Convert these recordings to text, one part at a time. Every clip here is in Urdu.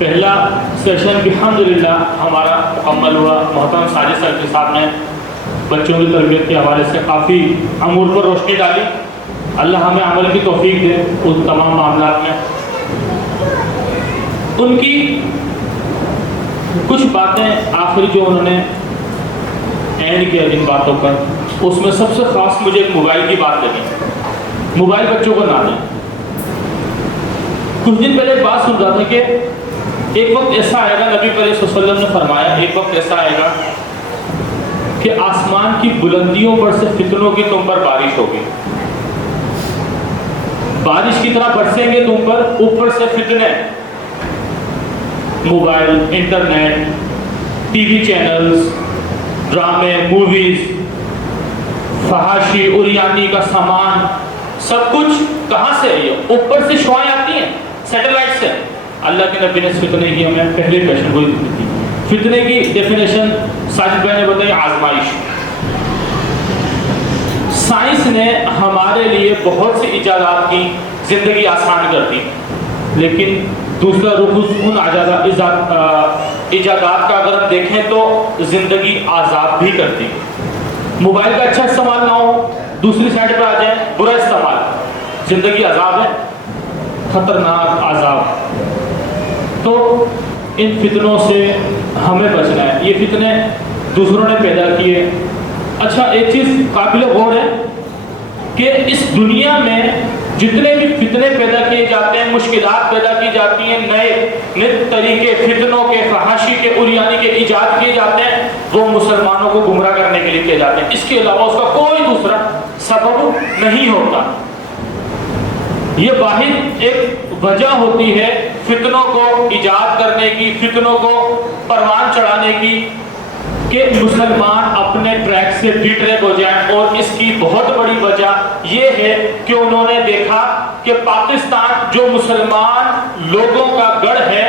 پہلا سیشن الحمدللہ ہمارا مکمل ہوا. محترم ساجد سلفی صاحب نے بچوں کی تربیت کے حوالے سے کافی امور پر روشنی ڈالی. اللہ ہمیں عمل کی توفیق دے ان تمام معاملات میں. ان کی کچھ باتیں آخری جو انہوں نے اینڈ کیا جن باتوں پر، اس میں سب سے خاص مجھے ایک موبائل کی بات لگی. موبائل بچوں کو نہ دیں. کچھ دن پہلے ایک بات سن رہا تھا کہ ایک وقت ایسا آئے گا، نبی کریم صلی اللہ علیہ وسلم نے فرمایا ایک وقت ایسا آئے گا کہ آسمان کی بلندیوں پر سے فتنوں کی تم پر بارش ہوگی. بارش کی طرح برسیں گے تم پر، اوپر سے فتنے، mobile, internet, T V channels, ڈرامے، موویز، فحاشی، اریانی کا سامان، سب کچھ کہاں سے ہے؟ یہ اوپر سے شعائیں آتی ہیں سیٹلائٹ سے. اللہ کے نبی نے فتنے کی ہمیں پہلے پیشن گوئی دی تھی. فتنے کی ڈیفینیشن ساجد بھائی نے بتائی، آزمائش. سائنس نے ہمارے لیے بہت سی ایجادات کی، زندگی آسان کر دی، لیکن دوسرا رخ ان ایجادات کا اگر ہم دیکھیں تو زندگی عذاب بھی کرتی. موبائل کا اچھا استعمال نہ ہو، دوسری سائڈ پہ آ جائیں برا استعمال، زندگی عذاب ہے، خطرناک عذاب. تو ان فتنوں سے ہمیں بچنا ہے. یہ فتنے دوسروں نے پیدا کیے. اچھا ایک چیز قابل غور ہے کہ اس دنیا میں جتنے بھی فتنے پیدا کیے جاتے ہیں، مشکلات پیدا کی جاتی ہیں، نئے طریقے فتنوں کے، فحاشی کے، اریانی کے ایجاد کیے جاتے ہیں، وہ مسلمانوں کو گمراہ کرنے کے لیے کیے جاتے ہیں. اس کے علاوہ اس کا کوئی دوسرا سبب نہیں ہوتا. یہ واحد ایک وجہ ہوتی ہے فتنوں کو ایجاد کرنے کی، فتنوں کو پروان چڑھانے کی، کہ مسلمان اپنے ٹریک سے ڈی ٹریک ہو جائیں. اور اس کی بہت بڑی وجہ یہ ہے کہ انہوں نے دیکھا کہ پاکستان جو مسلمان لوگوں کا گڑھ ہے،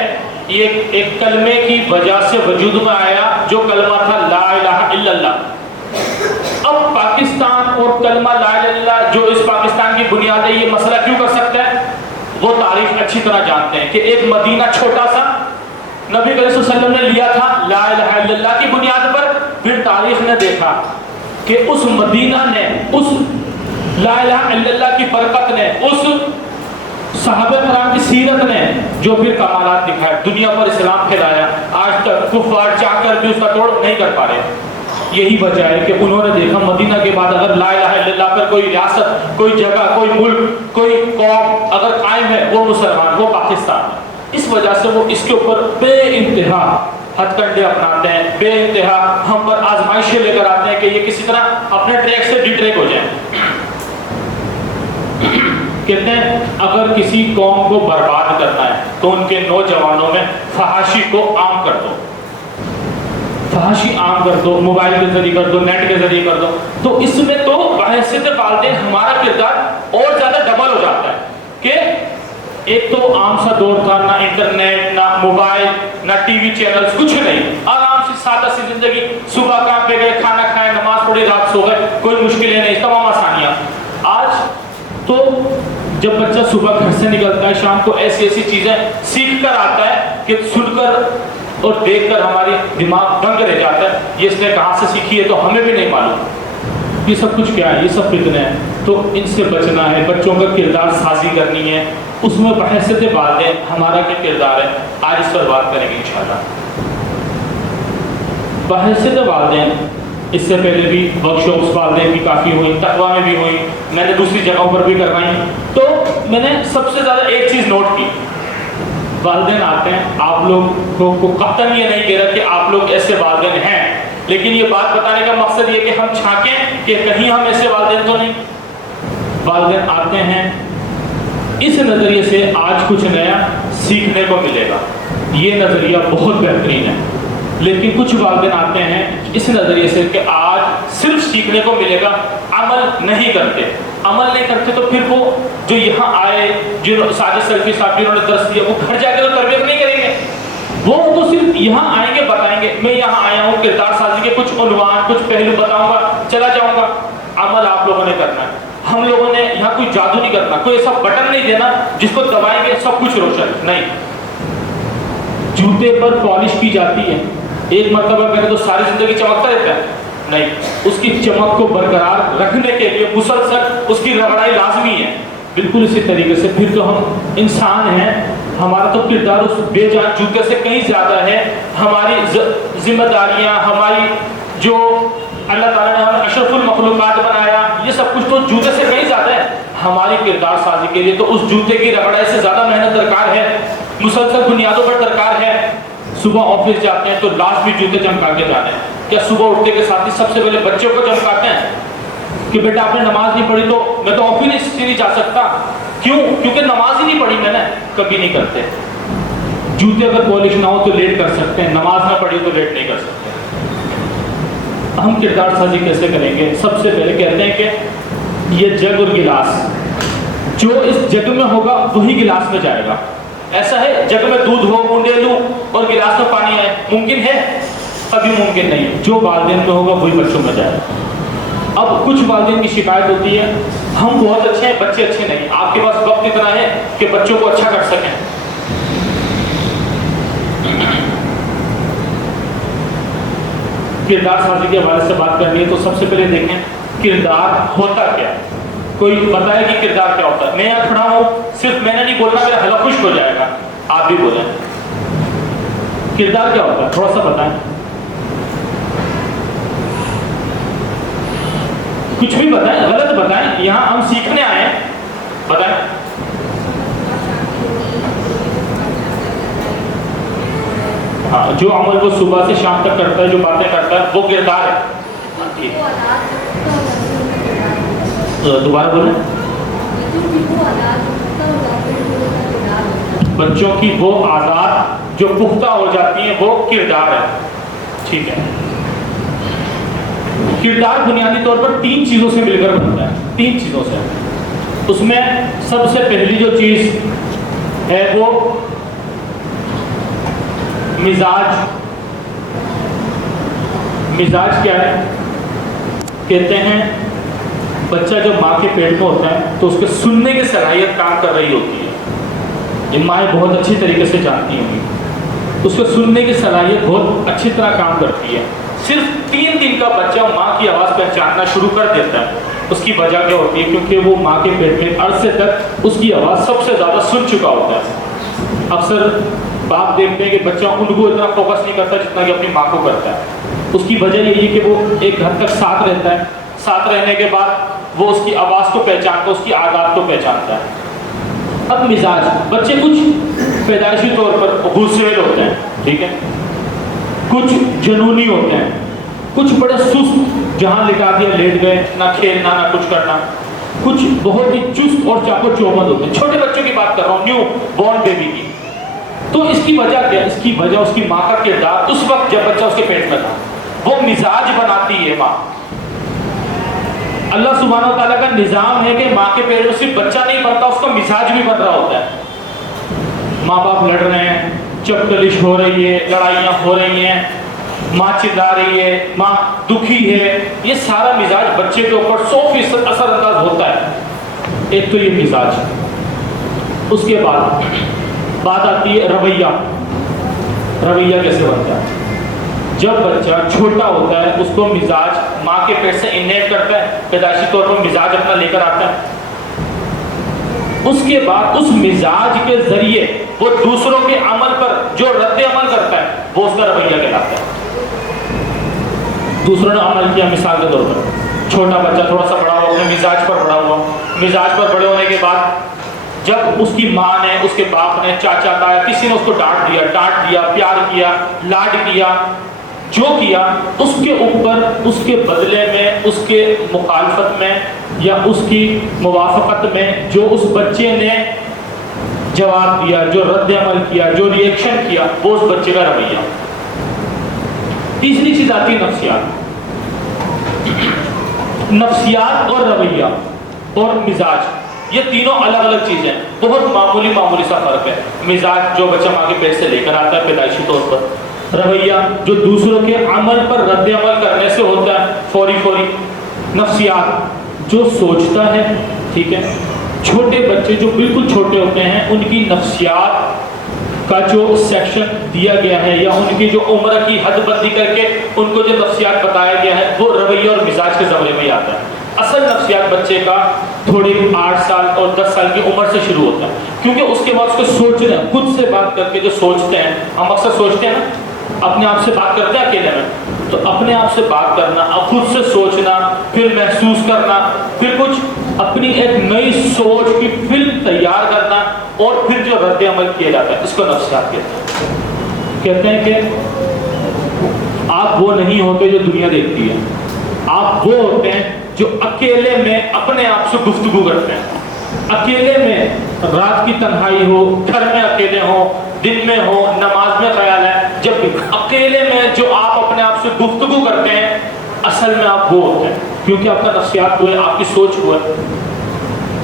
یہ ایک کلمے کی وجہ سے وجود میں آیا، جو کلمہ تھا لا الہ الا اللہ. اب پاکستان اور کلمہ لا الہ الا اللہ جو اس پاکستان کی بنیاد ہے، یہ مسئلہ کیوں کر سکتا ہے؟ وہ تاریخ اچھی طرح جانتے ہیں کہ ایک مدینہ چھوٹا سا نبی کریم صلی اللہ علیہ وسلم نے لیا تھا لا الہ الا اللہ کی بنیاد پر. پھر تاریخ نے دیکھا کہ اس مدینہ نے، اس لا الہ الا اللہ کی برکت نے، اس صحابہ کرام کی سیرت نے جو پھر کمالات دکھائے، دنیا پر اسلام پھیلایا. آج تک کفار چاہ کر بھی اس کا توڑ نہیں کر پا رہے. یہی وجہ ہے کہ انہوں نے دیکھا مدینہ کے بعد اگر لا الہ الا اللہ پر کوئی ریاست، کوئی جگہ، کوئی ملک، کوئی قوم اگر قائم ہے، وہ مسلمان، وہ پاکستان. اس وجہ سے وہ اس کے اوپر بے انتہا ہتھ کنڈے اپناتے ہیں، بے انتہا ہم پر آزمائشیں لے کر آتے ہیں کہ یہ کسی طرح اپنے ٹریک سے ڈی ٹریک ہو جائیں. کہتے ہیں اگر کسی قوم کو برباد کرنا ہے تو ان کے نوجوانوں میں فحاشی کو عام کر دو، فحاشی عام کر دو، موبائل کے ذریعے کر دو، نیٹ کے ذریعے کر دو. تو اس میں تو بحیثیت والدین ہمارا کردار اور زیادہ ڈبل ہو جاتا ہے کہ ایک تو عام سا دور تھا، نہ انٹرنیٹ، نہ موبائل، نہ ٹی وی چینلز، کچھ نہیں، آرام سے سادہ سی زندگی. صبح کام پہ گئے، کھانا کھائے، نماز پڑھی، رات سو گئے، کوئی مشکلیں نہیں، تمام آسانیاں. آج تو جب بچہ صبح گھر سے نکلتا ہے، شام کو ایسی ایسی چیزیں سیکھ کر آتا ہے کہ سن کر اور دیکھ کر ہماری دماغ دنگ رہ جاتا ہے. یہ اس نے کہاں سے سیکھی ہے تو ہمیں بھی نہیں معلوم. یہ سب کچھ کیا ہے؟ یہ سب فتنے ہیں. تو ان سے بچنا ہے، بچوں کا کردار سازی کرنی ہے. اس میں بحیثیت والدین ہمارا کیا کردار ہے، آج اس پر بات کریں گے انشاءاللہ. بحیثیت والدین اس سے پہلے بھی ورک شاپس والدین کی کافی ہوئی، تقویٰ میں بھی ہوئی، میں نے دوسری جگہوں پر بھی کروائی. تو میں نے سب سے زیادہ ایک چیز نوٹ کی، والدین آتے ہیں، آپ لوگوں کو قطعاً یہ نہیں کہہ رہا کہ آپ لوگ ایسے والدین ہیں، لیکن یہ بات بتانے کا مقصد یہ کہ ہم چھانکیں کہ کہیں ہم ایسے والدین تو نہیں. والدین آتے ہیں اس نظریے سے آج کچھ نیا سیکھنے کو ملے گا، یہ نظریہ بہت بہترین ہے. لیکن کچھ والدین آتے ہیں اس نظریے سے کہ آج صرف سیکھنے کو ملے گا، عمل نہیں کرتے. عمل نہیں کرتے تو پھر وہ جو یہاں آئے، جنہوں ساجد سلفی صاحب جنہوں نے درس دیا، وہ گھر جا کے تو تربیت نہیں کریں گے. وہ تو صرف یہاں آئیں گے، بتائیں گے میں یہاں آیا ہوں، کردار سازی کے کچھ عنوان، کچھ پہلو بتاؤں گا، چلا جاؤں گا. عمل آپ لوگوں نے کرنا ہے. ہم لوگوں نے یہاں کوئی جادو نہیں کرنا، کوئی ایسا بٹن نہیں دینا جس کو دبائیں گے سب کچھ روشن نہیں. جوتے پر پالش کی جاتی ہے، ایک مرتبہ پہنے تو ساری زندگی چمکتا رہتا ہے؟ نہیں، اس کی چمک کو برقرار رکھنے کے لیے مسلسل اس کی رگڑائی لازمی ہے۔ بالکل اسی طریقے سے پھر تو ہم انسان ہیں، ہمارا تو کردار اس بے جان جوتے سے کہیں زیادہ ہے۔ ہماری ذمہ داریاں، ہماری جو اللہ تعالیٰ نے ہمیں اشرف المخلوقات بنایا، یہ سب کچھ تو جوتے سے کہیں زیادہ ہے۔ ہماری کردار سازی کے لیے تو اس جوتے کی رگڑائی سے زیادہ محنت درکار ہے، مسلسل بنیادوں پر درکار ہے۔ صبح آفس جاتے ہیں تو لاسٹ بھی جوتے چمکا کے جاتے ہیں۔ کیا صبح اٹھتے کے ساتھ ہی سب سے پہلے بچوں کو چمکاتے ہیں کہ بیٹا آپ نے نماز نہیں پڑھی تو میں تو آفس نہیں جا سکتا؟ کیوں؟ کیونکہ نماز ہی نہیں پڑھی میں نے؟ کبھی نہیں کرتے۔ جوتے اگر پالش نہ ہو تو لیٹ کر سکتے ہیں، نماز نہ پڑھی تو لیٹ نہیں کر سکتے۔ ہم کردار سازی کیسے کریں گے؟ سب سے پہلے کہتے ہیں کہ یہ جگ اور گلاس، جو اس جگ میں ہوگا وہی گلاس میں جائے گا۔ ایسا ہے جگ میں دودھ ہو، اونڈے لوں اور گلاس میں پانی آئے، ممکن ہے؟ کبھی ممکن نہیں۔ جو والدین میں ہوگا وہی بچوں میں جائے گا۔ اب کچھ والدین کی شکایت ہوتی ہے ہم بہت اچھے ہیں بچے اچھے نہیں، آپ کے پاس وقت اتنا ہے کہ بچوں کو اچھا کر سکیں۔ کردار سازی کے حوالے سے بات کرنی ہے تو سب سے پہلے دیکھیں کردار ہوتا کیا؟ کوئی بتائے کہ کردار کیا ہوتا ہے؟ میں یہاں کھڑا ہوں، صرف میں نے نہیں بولنا، میرا حلقہ خشک ہو جائے گا، آپ بھی بولیں۔ کردار کیا ہوتا ہے تھوڑا سا بتائیں، کچھ بھی بتائیں، غلط بتائیں، یہاں ہم سیکھنے آئے ہیں، بتائیں۔ ہاں، جو عمل وہ صبح سے شام تک کرتا ہے، جو باتیں کرتا ہے وہ کردار ہے۔ دوبارہ بولیں۔ بچوں کی وہ عادات جو پختہ ہو جاتی ہیں وہ کردار ہے، ٹھیک ہے۔ کردار بنیادی طور پر 3 چیزوں سے مل کر بنتا ہے، 3 چیزوں سے۔ اس میں سب سے پہلی جو چیز ہے وہ مزاج۔ مزاج کیا ہے؟ کہتے ہیں بچہ جب ماں کے پیٹ میں ہوتا ہے تو اس کے سننے کی صلاحیت کام کر رہی ہوتی ہے، یہ مائیں بہت اچھی طریقے سے جانتی ہوں گی، اس کے سننے کی صلاحیت بہت اچھی طرح کام کرتی ہے۔ صرف 3 دن کا بچہ ماں کی آواز پہچاننا شروع کر دیتا ہے۔ اس کی وجہ کیا ہوتی ہے؟ کیونکہ وہ ماں کے پیٹ میں عرصے تک اس کی آواز سب سے زیادہ سن چکا ہوتا ہے۔ اکثر باپ دیکھتے ہیں کہ بچہ ان کو اتنا فوکس نہیں کرتا جتنا کہ اپنی ماں کو کرتا ہے۔ اس کی وجہ یہی ہے کہ وہ ایک حد تک ساتھ رہتا ہے، ساتھ رہنے کے بعد وہ اس کی آواز کو پہچانتا ہے، اس کی عادات کو پہچانتا ہے۔ اب مزاج، بچے کچھ پیدائشی طور پر غصیل ہوتے ہیں، ٹھیک ہے، کچھ جنونی ہوتے ہیں، کچھ بڑے سست، جہاں لٹا دیا لیٹ گئے، نہ کھیلنا نہ کچھ کرنا، کچھ بہت ہی چست اور چاقو چوبند ہوتے ہیں۔ چھوٹے بچوں کی بات کر رہا ہوں، نیو بورن بیبی کی۔ تو اس کی وجہ کیا؟ اس کی وجہ اس کی ماں کا کردار اس وقت جب بچہ اس کے پیٹ میں تھا، وہ مزاج بناتی ہے ماں۔ اللہ سبحانہ و تعالیٰ کا نظام ہے کہ ماں کے پیٹ میں صرف بچہ نہیں بنتا، اس کا مزاج بھی بن رہا ہوتا ہے۔ ماں باپ لڑ رہے ہیں، چپکلش ہو رہی ہے، لڑائیاں ہو رہی ہیں، ماں چلا رہی ہے، ماں دکھی ہے، یہ سارا مزاج بچے کے اوپر 100% اثر انداز ہوتا ہے۔ ایک تو یہ مزاج، اس کے بعد بات آتی ہے رویہ۔ رویہ کیسے بنتا ہے؟ جب بچہ چھوٹا ہوتا ہے اس کو مزاج ماں کے پیٹ سے انیٹ کرتا ہے، پیدائشی طور پر مزاج اپنا لے کر آتا ہے۔ اس کے بعد اس مزاج کے ذریعے وہ دوسروں کے عمل پر جو رد عمل کرتا ہے وہ اس کا رویہ کہلاتا ہے۔ دوسروں نے عمل کیا، مثال کے طور پر چھوٹا بچہ تھوڑا سا بڑا ہوا، اپنے مزاج پر بڑا ہوا، مزاج پر بڑے ہونے کے بعد جب اس کی ماں نے، اس کے باپ نے، چاچا تایا، کسی نے اس کو ڈانٹ دیا، پیار کیا، لاڈ کیا، جو کیا، اس کے اوپر، اس کے بدلے میں، اس کے مخالفت میں یا اس کی موافقت میں جو اس بچے نے جواب دیا، جو رد عمل کیا، جو ری ایکشن کیا، وہ اس بچے کا رویہ۔ تیسری چیز آتی ہے نفسیات۔ نفسیات اور رویہ اور مزاج، یہ تینوں الگ الگ چیزیں، بہت معمولی سا فرق ہے۔ مزاج جو بچہ ماں کے پیٹ سے لے کر آتا ہے پیدائشی طور پر، رویہ جو دوسروں کے عمل پر رد عمل کرنے سے ہوتا ہے فوری۔ نفسیات جو سوچتا ہے، ٹھیک ہے، چھوٹے بچے جو بالکل چھوٹے ہوتے ہیں ان کی نفسیات کا جو سیکشن دیا گیا ہے یا ان کی جو عمر کی حد بندی کر کے ان کو جو نفسیات بتایا گیا ہے وہ رویہ اور مزاج کے زمرے میں ہی آتا ہے. اصل نفسیات بچے کا تھوڑی 8 سال اور 10 سال کی عمر سے شروع ہوتا ہے, کیونکہ اس کے بعد اس کو سوچنا ہے, خود سے بات کر کے جو سوچتے ہیں, ہم اکثر سوچتے ہیں نا, اپنے آپ سے بات کرتے ہیں اکیلے میں, تو اپنے آپ سے بات کرنا, اب خود سے سوچنا, پھر محسوس کرنا, پھر کچھ اپنی ایک نئی سوچ کی فلم تیار کرنا, اور پھر جو رد عمل کیا جاتا ہے اس کو نفسیات کہتے ہیں کہ آپ وہ نہیں ہوتے جو دنیا دیکھتی ہے, آپ وہ ہوتے ہیں جو اکیلے میں اپنے آپ سے گفتگو کرتے ہیں. اکیلے میں رات کی تنہائی ہو, گھر میں اکیلے ہو, دن میں ہو, نماز میں خیال ہے, جب بھی اکیلے میں جو آپ اپنے آپ سے گفتگو کرتے ہیں اصل میں آپ وہ ہوتے ہیں, کیونکہ آپ کا نفسیات ہوئے, آپ کی سوچ ہوئے.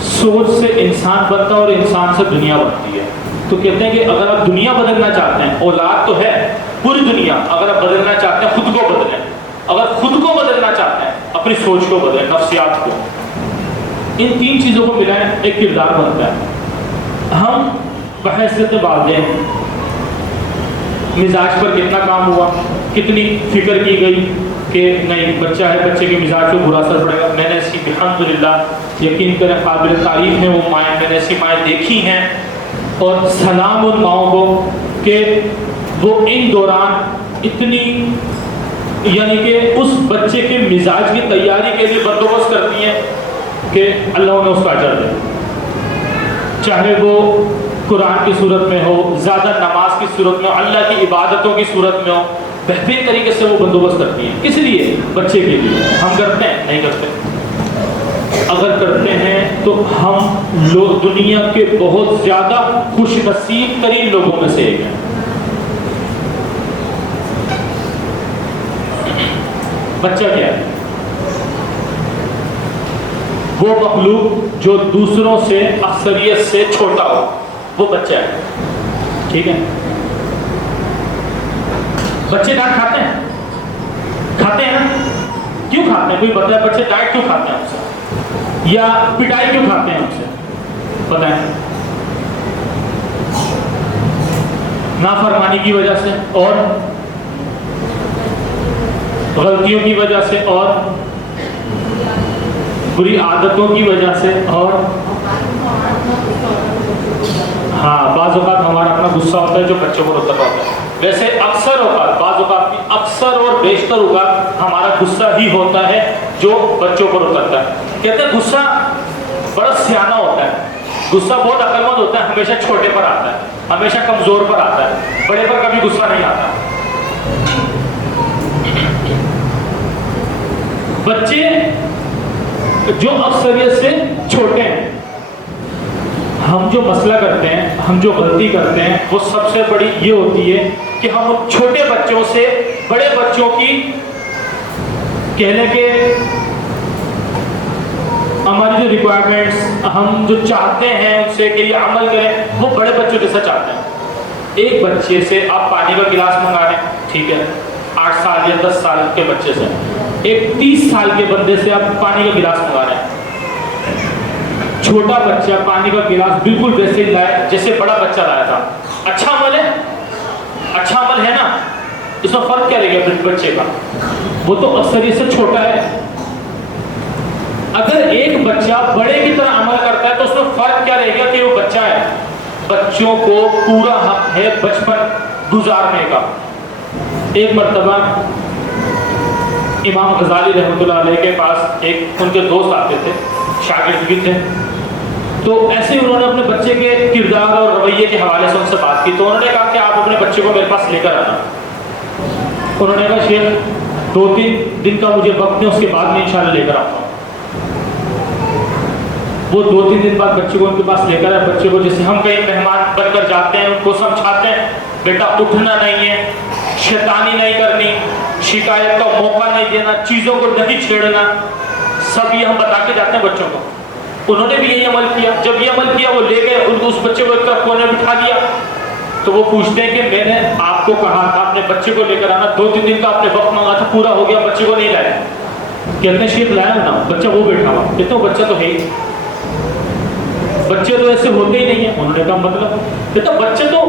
سوچ سے انسان بنتا ہے اور انسان سے دنیا بنتی ہے. تو کہتے ہیں کہ اگر آپ دنیا بدلنا چاہتے ہیں, اولاد تو ہے پوری دنیا, اگر آپ بدلنا چاہتے ہیں خود کو بدلیں, اگر خود کو بدلنا چاہتے ہیں اپنی سوچ کو بدلیں, نفسیات کو. ان 3 چیزوں کو ملائیں ایک کردار بنتا ہے. ہم بحیثیت والدین مزاج پر کتنا کام ہوا, کتنی فکر کی گئی کہ نہیں بچہ ہے, بچے کے مزاج پہ برا اثر پڑے گا. میں نے ایسی الحمدللہ یقین کریں قابل تعریف ہیں وہ مائیں, میں نے ایسی مائیں دیکھی ہیں, اور سلام ان ماؤں کو کہ وہ ان دوران اتنی یعنی کہ اس بچے کے مزاج کی تیاری کے لیے بندوبست کرتی ہیں کہ اللہ انہیں اس کا اجر دے. چاہے وہ قرآن کی صورت میں ہو, زیادہ نماز کی صورت میں ہو, اللہ کی عبادتوں کی صورت میں ہو, بہترین طریقے سے وہ بندوبست کرتی ہیں. کس لیے؟ بچے کے لیے. ہم کرتے ہیں؟ نہیں کرتے. اگر کرتے ہیں تو ہم لوگ دنیا کے بہت زیادہ خوش نصیب ترین لوگوں میں سے ایک ہیں. بچہ کیا ہے؟ وہ مخلوق جو دوسروں سے اکثریت سے چھوٹا ہو, وہ بچہ ہے. ٹھیک ہے, بچے ڈانٹ کھاتے ہیں, کھاتے ہیں نا, کیوں کھاتے ہیں؟ کوئی بتائے بچے ڈانٹ کیوں کھاتے ہیں ہم سے, یا پٹائی کیوں کھاتے ہیں ہم سے؟ بتائیں. نافرمانی کی وجہ سے, اور غلطیوں کی وجہ سے, اور بری عادتوں کی وجہ سے, اور ہاں بعض اوقات ہمارا اپنا غصہ ہوتا ہے جو بچوں کو اترا ہوتا ہے. ویسے اکثر اوقات, بعض اوقات کی اکثر اور بیشتر اوقات ہمارا غصہ ہی ہوتا ہے جو بچوں پر اترتا ہے. کہتے ہیں غصہ بڑا سیانہ ہوتا ہے, غصہ بہت عقل مند ہوتا ہے, ہمیشہ چھوٹے پر آتا ہے, ہمیشہ کمزور پر آتا ہے, بڑے پر کبھی غصہ نہیں آتا. بچے جو اکثریت سے چھوٹے ہیں, ہم جو مسئلہ کرتے ہیں, ہم جو غلطی کرتے ہیں, وہ سب سے بڑی یہ ہوتی ہے کہ ہم چھوٹے بچوں سے بڑے بچوں کی کہنے کے ہماری جو ریکوائرمنٹس ہم جو چاہتے ہیں ان سے کہ یہ عمل کریں, وہ بڑے بچوں جیسا چاہتے ہیں. ایک بچے سے آپ پانی کا گلاس منگا لیں, ٹھیک ہے, 8 سال یا 10 سال کے بچے سے. ایک 30 سال کے بندے سے آپ پانی کا گلاس منگا رہے ہیں. چھوٹا بچہ پانی کا گلاس بالکل ویسے ہی لائے جیسے بڑا بچہ لایا تھا. اچھا عمل ہے, اچھا عمل ہے نا, اس میں فرق کیا رہ گیا بچے کا؟ وہ تو اکثریت سے چھوٹا ہے. اگر ایک بچہ بڑے کی طرح عمل کرتا ہے تو اس میں فرق کیا رہ گیا کہ وہ بچہ ہے. بچوں کو پورا حق ہے بچپن گزارنے کا. ایک مرتبہ امام غزالی رحمۃ اللہ علیہ کے پاس ایک ان کے دوست آتے تھے, شاگرد بھی تھے, تو ایسے ہی انہوں نے اپنے بچے کے کردار اور رویے کے حوالے سے ان سے بات کی. تو انہوں نے کہا کہ آپ اپنے بچے کو میرے پاس لے کر آنا. انہوں نے کہا شیخ 2-3 دن کا مجھے وقت دیں, اس کے بعد میں انشاءاللہ لے کر آتا ہوں. وہ 2-3 دن بعد بچے کو ان کے پاس لے کر آئے. بچے کو جیسے ہم کہیں مہمان بن کر جاتے ہیں, ان کو سمجھاتے ہیں بیٹا اٹھنا نہیں ہے, شیطانی نہیں کرنی, شکایت کا موقع نہیں دینا, چیزوں کو نہیں چھیڑنا, سب یہ ہم بتا کے جاتے ہیں بچوں کو. انہوں نے بھی یہی عمل کیا. جب یہ عمل کیا وہ لے گئے, ان کو اس بچے کو ایک طرف کونے بٹھا دیا. تو وہ پوچھتے ہیں کہ میں نے آپ کو کہا تھا اپنے بچے کو لے کر آنا, 2-3 دن کا آپ نے وقت مانگا تھا, پورا ہو گیا, بچے کو نہیں لایا. کہتے ہیں شیخ لایا نا, بچہ وہ بیٹھا ہوا. کہتے ہیں بچہ تو ہے ہی. بچے تو ایسے ہوتے ہی نہیں ہیں. انہوں نے کہا مطلب؟ کہتا بچے تو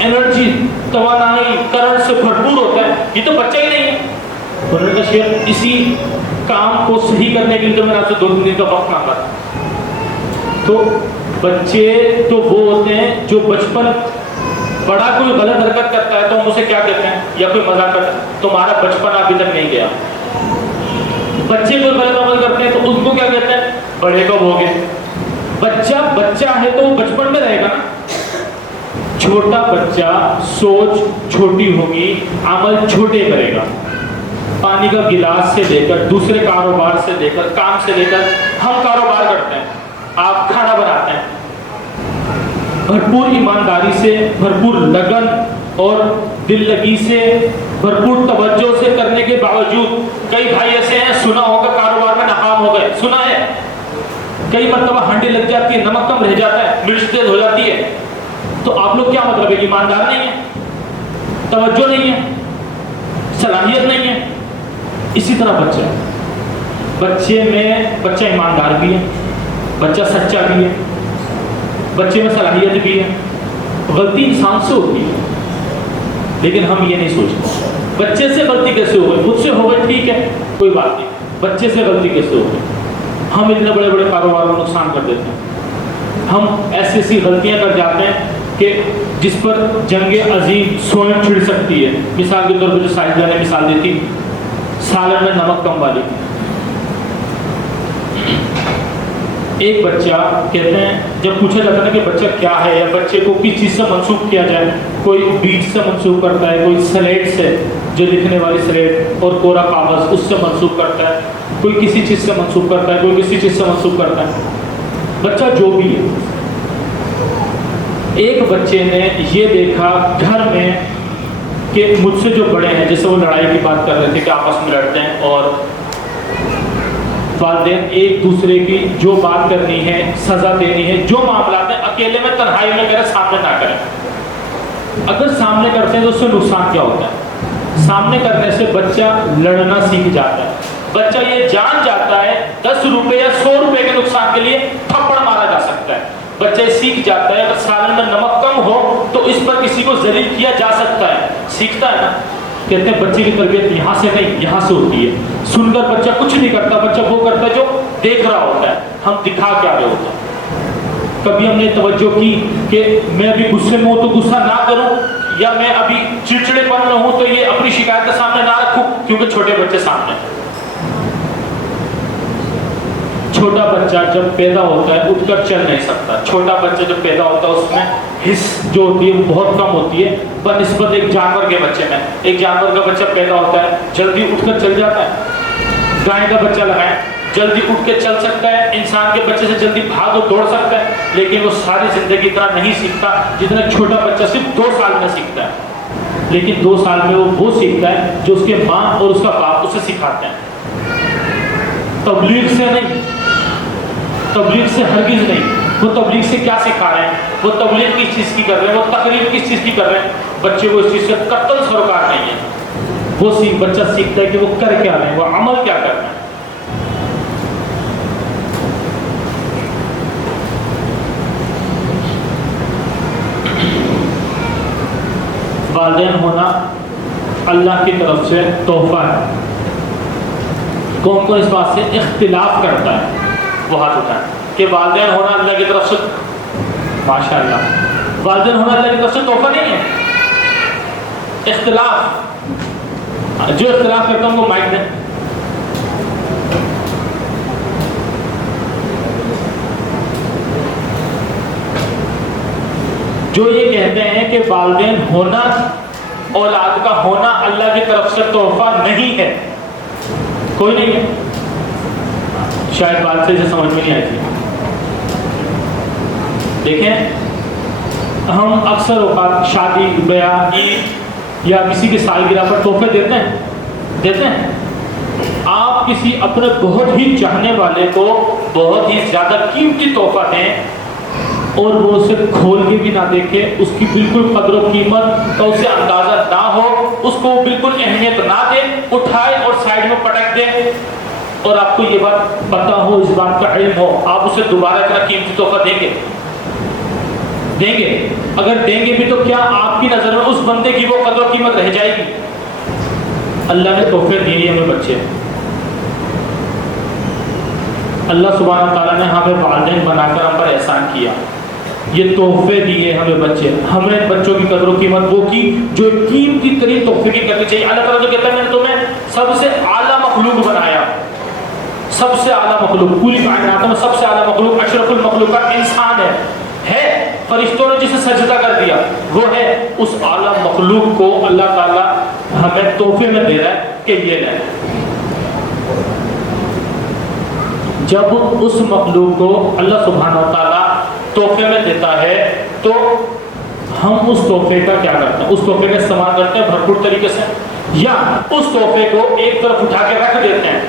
انرجی توانائی کرنٹ سے بھرپور ہوتا ہے, یہ تو بچہ ہی نہیں ہے. انہوں نے کہا شیخ اسی کام کو صحیح کرنے کے لیے تو میں نے آپ سے 2 دن کا وقت مانگا تھا. تو بچے تو وہ ہوتے ہیں جو بچپن بڑا کوئی غلط حرکت کرتا ہے تو ہم اسے کیا کہتے ہیں, یا کوئی مذاق کرتا ہے, تمہارا بچپن ابھی تک نہیں گیا. بچے کوئی غلط عمل کرتے ہیں تو اس کو کیا کہتے ہیں, بڑے کب ہو گئے. بچہ بچہ ہے تو وہ بچپن میں رہے گا نا. چھوٹا بچہ سوچ چھوٹی ہوگی, عمل چھوٹے کرے گا. پانی کا گلاس سے لے کر دوسرے کاروبار سے لے کر کام سے لے کر ہم کاروبار کرتے ہیں, آپ کھانا بناتے ہیں, بھرپور ایمانداری سے, بھرپور لگن اور دل لگی سے, بھرپور توجہ سے کرنے کے باوجود کئی بھائی ایسے ہیں سنا ہوگا کاروبار میں ناکام ہو گئے, سنا ہے. کئی مرتبہ ہنڈی لگ جاتی ہے, نمک کم رہ جاتا ہے, مرچ تیز ہو جاتی ہے. تو آپ لوگ کیا مطلب ہے, ایماندار نہیں ہے, توجہ نہیں ہے, صلاحیت نہیں ہے. اسی طرح بچے میں بچہ ایماندار بھی ہے, بچہ سچا بھی ہے, بچے میں صلاحیت بھی ہے. غلطی انسان سے ہوتی ہے لیکن ہم یہ نہیں سوچتے بچے سے غلطی کیسے ہو گئی, مجھ سے ہو گئی ٹھیک ہے کوئی بات نہیں, بچے سے غلطی کیسے ہو گئی. ہم اتنے بڑے بڑے کاروبار کو نقصان کر دیتے ہیں. ہم ایسی ایسی غلطیاں کر جاتے ہیں کہ جس پر جنگ عظیم سوئم چھڑ سکتی ہے. مثال کے طور پر جو سائنسدان نے مثال دی تھی سالن میں نمک کم والی. ایک بچہ کہتے ہیں جب پوچھا جاتا ہے کہ بچہ کیا ہے یا بچے کو کس چیز سے منسوخ کیا جائے, کوئی بیج سے منسوخ کرتا ہے, کوئی سلیٹ سے جو لکھنے والی سلیٹ اور کورا کاغذ اس سے منسوخ کرتا ہے, کوئی کسی چیز سے منسوخ کرتا ہے, کوئی کسی چیز سے منسوخ کرتا ہے. بچہ جو بھی ہے, ایک بچے نے یہ دیکھا گھر میں کہ مجھ سے جو بڑے ہیں, جیسے وہ لڑائی کی بات کر رہے تھے کہ آپس میں لڑتے ہیں اور والدین ایک دوسرے کی جو بات کرنی ہے سزا دینی ہے, جو معاملات ہیں اکیلے میں تنہائی میں کریں, سامنے نہ کریں. اگر سامنے کرتے ہیں تو اس سے نقصان کیا ہوتا ہے, سامنے کرنے سے بچہ لڑنا سیکھ جاتا ہے. بچہ یہ جان جاتا ہے 10 روپے یا 100 روپے کے نقصان کے لیے تھپڑ مارا جا سکتا ہے. بچہ سیکھ جاتا ہے اگر سالن میں نمک کم ہو تو اس پر کسی کو ذلیل کیا جا سکتا ہے, سیکھتا ہے نا. کہتے ہیں بچے کی تربیت یہاں سے نہیں یہاں سے ہوتی ہے. سن کر بچہ کچھ نہیں کرتا, بچہ وہ کرتا ہے جو دیکھ رہا ہوتا ہے. ہم دکھا کیا رہے ہوتے ہیں. کبھی ہم نے توجہ کی کہ میں ابھی غصے میں ہوں تو غصہ نہ کروں, یا میں ابھی چڑچڑے پن میں ہوں تو یہ اپنی شکایت کے سامنے نہ رکھوں کیونکہ چھوٹے بچے سامنے. چھوٹا بچہ جب پیدا ہوتا ہے اٹھ کر چل نہیں سکتا. چھوٹا بچہ جب پیدا ہوتا ہے اس میں حس جو ہوتی ہے وہ بہت کم ہوتی ہے بنسبت ایک جانور کے بچے میں. ایک جانور کا بچہ پیدا ہوتا ہے جلدی اٹھ کر چل جاتا ہے. گائے کا بچہ لگائیں جلدی اٹھ کے چل سکتا ہے, انسان کے بچے سے جلدی بھاگ اور دوڑ سکتا ہے, لیکن وہ ساری زندگی اتنا نہیں سیکھتا جتنا چھوٹا بچہ صرف 2 سال میں سیکھتا ہے. لیکن 2 سال میں وہ سیکھتا ہے جو اس کے ماں اور اس کا باپ اسے سکھاتے ہیں. تبلیغ سے نہیں, تبلیغ سے ہرگز نہیں. وہ تبلیغ سے کیا سکھا رہے ہیں, وہ تبلیغ کس چیز کی کر رہے ہیں, وہ تقریر کس چیز کی کر رہے ہیں. بچے کو اس چیز سے قطعاً سروکار نہیں ہے. وہ بچہ سیکھتا ہے کہ وہ کر کیا رہے ہیں, وہ عمل کیا کر رہے ہیں. والدین ہونا اللہ کی طرف سے تحفہ ہے. کون کون اس بات سے اختلاف کرتا ہے وہ ہاتھ اٹھائیں کہ والدین ہونا اللہ کی طرف سے, ماشاء اللہ, والدین ہونا اللہ کی طرف سے تحفہ نہیں ہے. اختلاف, جو اختلاف کرتا ہوں وہ مائک دیں. جو یہ کہتے ہیں کہ والدین ہونا, اولاد کا ہونا اللہ کی طرف سے تحفہ نہیں ہے, کوئی نہیں ہے. شاید بات سے اسے سمجھ میں نہیں آئی تھی. دیکھیں ہم اکثر اوقات شادی بیاہ عید یا کسی کی سالگرہ پر تحفے دیتے ہیں. آپ کسی اپنے بہت ہی چاہنے والے کو بہت ہی زیادہ قیمتی تحفہ دیں اور وہ اسے کھول کے بھی نہ دیکھے, اس کی بالکل قدر و قیمت کا اسے اندازہ نہ ہو, اس کو بالکل اہمیت نہ دے, اٹھائے اور سائڈ میں پٹک دے, اور آپ کو یہ بات پتہ ہو, اس بات کا علم ہو, آپ اسے دوبارہ اتنا قیمتی تحفہ دیں گے؟ دیں گے؟ اگر دیں گے بھی تو کیا آپ کی نظر میں اس بندے کی وہ قدر و قیمت رہ جائے گی؟ اللہ نے تحفے دیے ہمیں بچے. اللہ سبحانہ تعالیٰ نے ہمیں والدین بنا کر ہم پر احسان کیا، یہ تحفے دیے ہمیں بچے. ہمیں بچوں کی قدر و قیمت وہ کی جو قیمتی ترین تحفے کی کرنی چاہیے. اللہ تعالیٰ تو کہتا ہے میں نے تمہیں سب سے اعلیٰ مخلوق بنایا، سب سے اعلیٰ مخلوق، پوری کائنات میں سب سے اعلیٰ مخلوق اشرف المخلوقات انسان ہے. فرشتوں نے جسے سجدہ کر دیا وہ ہے. اس اعلیٰ مخلوق کو اللہ تعالیٰ ہمیں تحفے میں دے رہا ہے کہ یہ لیں. جب اس مخلوق کو اللہ سبحانہ و تعالیٰ تحفے میں دیتا ہے تو ہم اس تحفے کا کیا کرتے ہیں؟ اس تحفے کا استعمال کرتے ہیں بھرپور طریقے سے، یا اس تحفے کو ایک طرف اٹھا کے رکھ دیتے ہیں،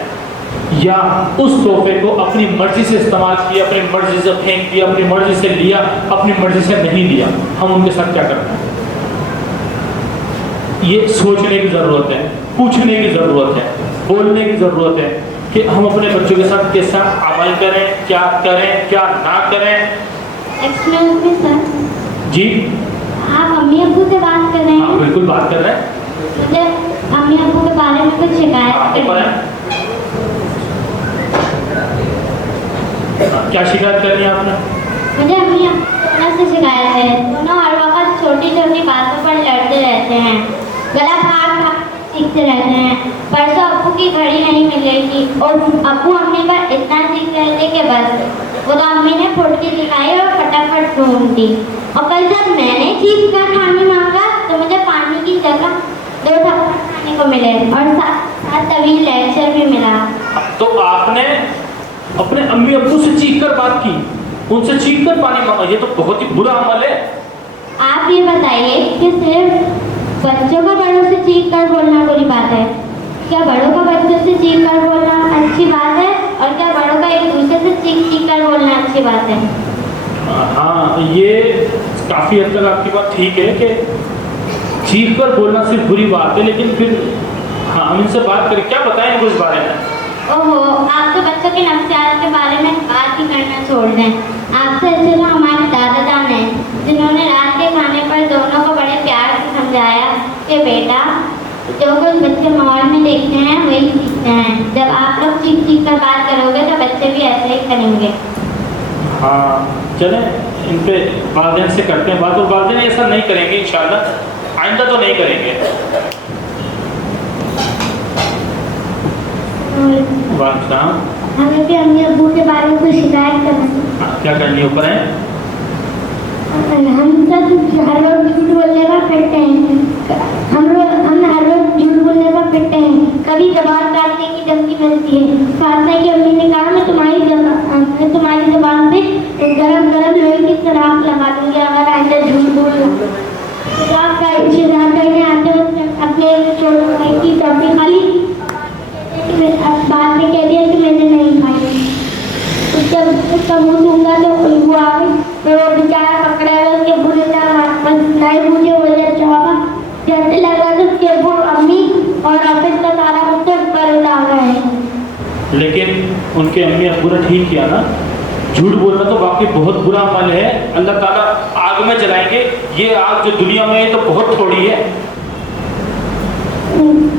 یا اس تحفے کو اپنی مرضی سے استعمال کیا، اپنی مرضی سے پھینک دیا، اپنی مرضی سے لیا، اپنی مرضی سے نہیں لیا. ہم ان کے ساتھ کیا کرتے ہیں؟ یہ سوچنے کی ضرورت ہے، پوچھنے کی ضرورت ہے، بولنے کی ضرورت ہے کہ ہم اپنے بچوں کے ساتھ کیسا عمل کریں، کیا کریں، کیا نہ کریں. ایکسکیوز می سر. جی آپ امی ابو سے بات کر رہے ہیں؟ ہاں بالکل بات کر رہے ہیں. مجھے امی ابو کے بارے میں کچھ شکایت کرنی ہے. کیا شکایت کرنی ہے آپ نے؟ مجھے امی ابو سے شکایت ہے. دونوں ہر وقت چھوٹی چھوٹی باتوں پر لڑتے رہتے ہیں، گلا پھاڑ سیکھتے رہتے ہیں. پرسوں ابو کی گھڑی نہیں ملے گی اور ابو امی پر اتنا چیخ رہے تھے کہ بس. وہ تو امی نے پھٹکی دکھائی اور فٹافٹ ڈھونڈ دی. اور کل جب میں نے چیخ کر پانی مانگا تو مجھے پانی کی جگہ 2 تھپڑ کھانے کو ملے اور ساتھ طویل لیکچر بھی ملا. تو آپ نے اپنے امی ابو سے چیخ کر بات کی، ان سے چیخ کر پانی مانگا، یہ تو بہت ہی برا عمل ہے. آپ یہ بتائیے کہ صرف بچوں کا بڑوں سے چیخ کر بولنا بری بات ہے؟ کیا بڑوں کا بچوں سے چیخ کر بولنا اچھی بات ہے؟ اور کیا بڑوں کا ایک دوسرے سے چیخ کر بولنا اچھی بات ہے؟ ہاں یہ کافی حد تک آپ کی بات ٹھیک ہے کہ چیخ کر بولنا صرف بری بات ہے، لیکن پھر ہاں ہم ان سے بات کریں. کیا بتائیں ان کو اس بارے میں؟ اوہو، آپ تو بچوں کے نفسیات کے بارے میں بات ہی کرنا چھوڑ دیں. آپ سے اچھے تو ہمارے دادا جان ہیں جنہوں نے رات کے کھانے پر دونوں کو بڑے پیار سے سمجھایا کہ بیٹا جو کچھ بچے ماحول میں دیکھتے ہیں وہی سیکھتے ہیں. جب آپ لوگ چیخ کر بات کرو گے تو بچے بھی ایسے ہی کریں گے. ہاں چلیں ان پہ والدین سے کرتے ہیں بات، اور والدین ایسا نہیں کریں گے انشاءاللہ، آئندہ تو نہیں کریں گے. وعلیکم. ہمیں بھی امی ابو کے بارے میں کوئی شکایت کرنا. کیا کرنی اوپر ہے؟ ہم سب ہر روز جھوٹ بولنے کا پھرتے ہیں. ہم ہر روز جھوٹ بولنے کا پھرتے ہیں. کبھی زبان کاٹنے کی دھمکی ملتی ہے. فاطمہ کی امی نے کہا میں تمہاری زبان پہ گرم گرم لوہے کی سراخ لگا دوں گی اگر آئندہ جھوٹ بولنا. شراب کرنے آتے وقت اپنے چھوٹے بھائی کی ٹافی کھا لی، بعد میں کہہ دیا کہ میں نے نہیں کھائی. جب اس کا منہ دوں گا تو وہ آ گئی تو وہ بیچارہ پکڑا ہے اس کے برے بس نہیں مجھے وجہ چاہا جیسے لگا تو اس کے ابو امی اور آفس کا سارا بچہ پر اٹھا گئے ہیں. لیکن ان کے امی ابو نے ٹھیک کیا نا. جھوٹ بولنا تو واقعی بہت برا عمل ہے. اللہ تعالیٰ آگ میں جلائیں گے. یہ آگ جو دنیا میں ہے تو بہت تھوڑی ہے.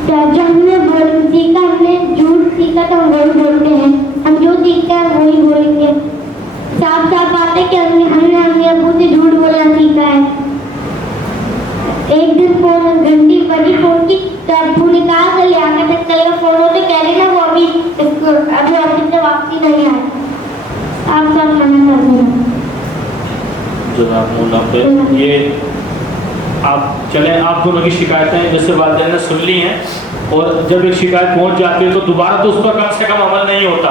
جو ہم نے سیکھا، ہم نے جھوٹ سیکھا تو ہم وہی بولتے ہیں. ہم جو سیکھتے ہیں وہی بولیں گے. صاف صاف بات ہے کہ ہم نے امی ابو سے جھوٹ بولنا سیکھا ہے. ایک دن فون گھنٹی بڑی فون کی تو ابو نے کہا کہ لے آ کر چلے گا فون ہو تو کہہ رہے نا وہ ابھی آفس سے واپسی نہیں آئے. آپ سب منع کر دیں. جزاک اللہ خیر. یہ آپ چلیں آپ دونوں کی شکایتیں جیسے والدین نے سن لی ہیں، اور جب ایک شکایت پہنچ جاتی ہے تو دوبارہ تو اس پر کم سے کم عمل نہیں ہوتا،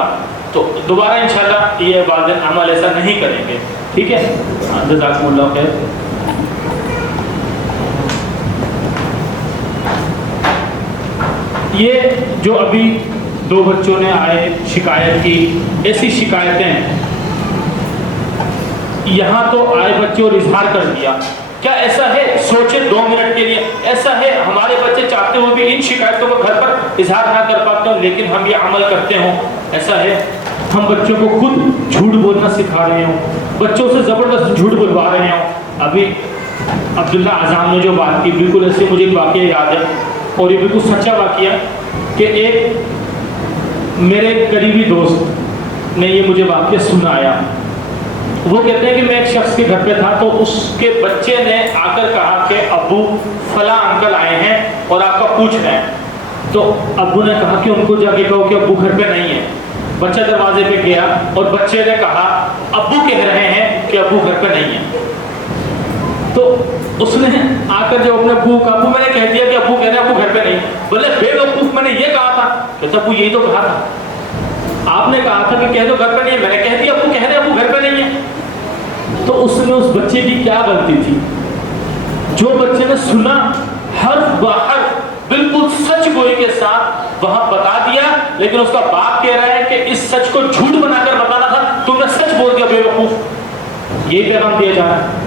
تو دوبارہ انشاءاللہ یہ والدین عمل ایسا نہیں کریں گے. ٹھیک ہے. جزاکم اللہ خیر. یہ جو ابھی 2 بچوں نے آئے شکایت کی، ایسی شکایتیں یہاں تو آئے بچے اور اظہار کر دیا. کیا ایسا ہے؟ سوچے 2 منٹ کے لیے. ایسا ہے ہمارے بچے چاہتے ہوئے بھی ان شکایتوں کو گھر پر اظہار نہ کر پاتے ہوں لیکن ہم یہ عمل کرتے ہوں؟ ایسا ہے ہم بچوں کو خود جھوٹ بولنا سکھا رہے ہوں، بچوں سے زبردست جھوٹ بلوا رہے ہوں، ابھی عبداللہ اعظم نے جو بات کی بالکل ایسے مجھے ایک واقعہ یاد ہے اور یہ بالکل سچا واقعہ کہ ایک میرے قریبی دوست نے یہ مجھے واقعہ سنایا. وہ کہتے ہیں کہ میں ایک شخص کے گھر پہ تھا تو اس کے بچے نے آ کر کہا کہ ابو فلاں انکل آئے ہیں اور آپ کا پوچھ رہے ہیں. تو ابو نے کہا کہ ان کو جا کے کہو کہ ابو گھر پہ نہیں ہے. بچہ دروازے پہ گیا اور بچے نے کہا ابو کہہ رہے ہیں کہ ابو گھر پہ نہیں ہے. تو اس نے آ کر جب اپنے ابو کا ابو میں نے کہہ دیا کہ ابو کہہ رہے ہیں ابو گھر پہ نہیں. بولے بے وقوف میں نے یہ کہا تھا. کہتا ابو یہی تو کہا تھا, آپ نے کہا تھا کہ کہہ دو گھر پہ نہیں ہے, میں نے کہہ دیا ابو کہہ رہے ہیں ابو گھر پہ نہیں ہے. تو اس میں اس بچے کی کیا غلطی تھی؟ جو بچے نے سنا حرف بحرف بالکل سچ گوئی کے ساتھ وہاں بتا دیا, لیکن اس کا باپ کہہ رہا ہے کہ اس سچ کو جھوٹ بنا کر بتانا تھا, تم نے سچ بول دیا بے وقوف. یہی پیغام دیا جا رہا ہے.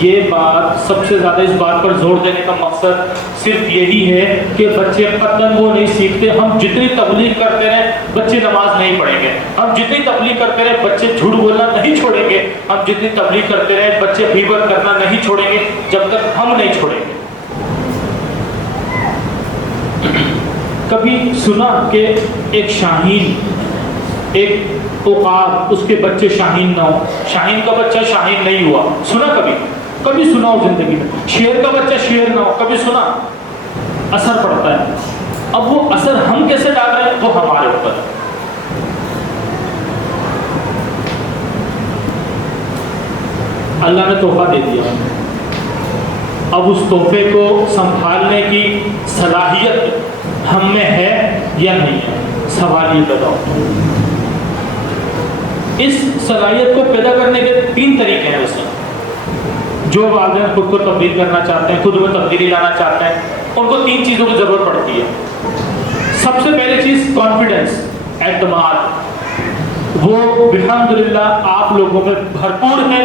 یہ بات سب سے زیادہ اس بات پر زور دینے کا مقصد صرف یہی ہے کہ بچے قطعاً وہ نہیں سیکھتے. ہم جتنی تبلیغ کرتے رہیں بچے نماز نہیں پڑھیں گے, ہم جتنی تبلیغ کرتے رہیں بچے جھوٹ بولنا نہیں چھوڑیں گے, ہم جتنی تبلیغ کرتے رہیں بچے غیبت کرنا نہیں چھوڑیں گے جب تک ہم نہیں چھوڑیں گے. کبھی سنا کہ ایک شاہین, ایک عقاب, اس کے بچے شاہین نہ ہو, شاہین کا بچہ شاہین نہیں ہوا, سنا کبھی سنا ہو زندگی میں. شیر کا بچہ شیر نہ ہو, کبھی سنا. اثر پڑتا ہے. اب وہ اثر ہم کیسے ڈال رہے ہیں وہ ہمارے اوپر. اللہ نے تحفہ دے دیا, اب اس تحفے کو سنبھالنے کی صلاحیت ہم میں ہے یا نہیں ہے, سوال یہ پیدا ہوتا ہے. اس صلاحیت کو پیدا کرنے کے 3 طریقے ہیں. ویسے جو والدین خود کو تبدیل کرنا چاہتے ہیں, خود میں تبدیلی لانا چاہتے ہیں, ان کو 3 چیزوں کی ضرورت پڑتی ہے. سب سے پہلی چیز کانفیڈنس, اعتماد. وہ الحمدللہ آپ لوگوں میں بھرپور ہے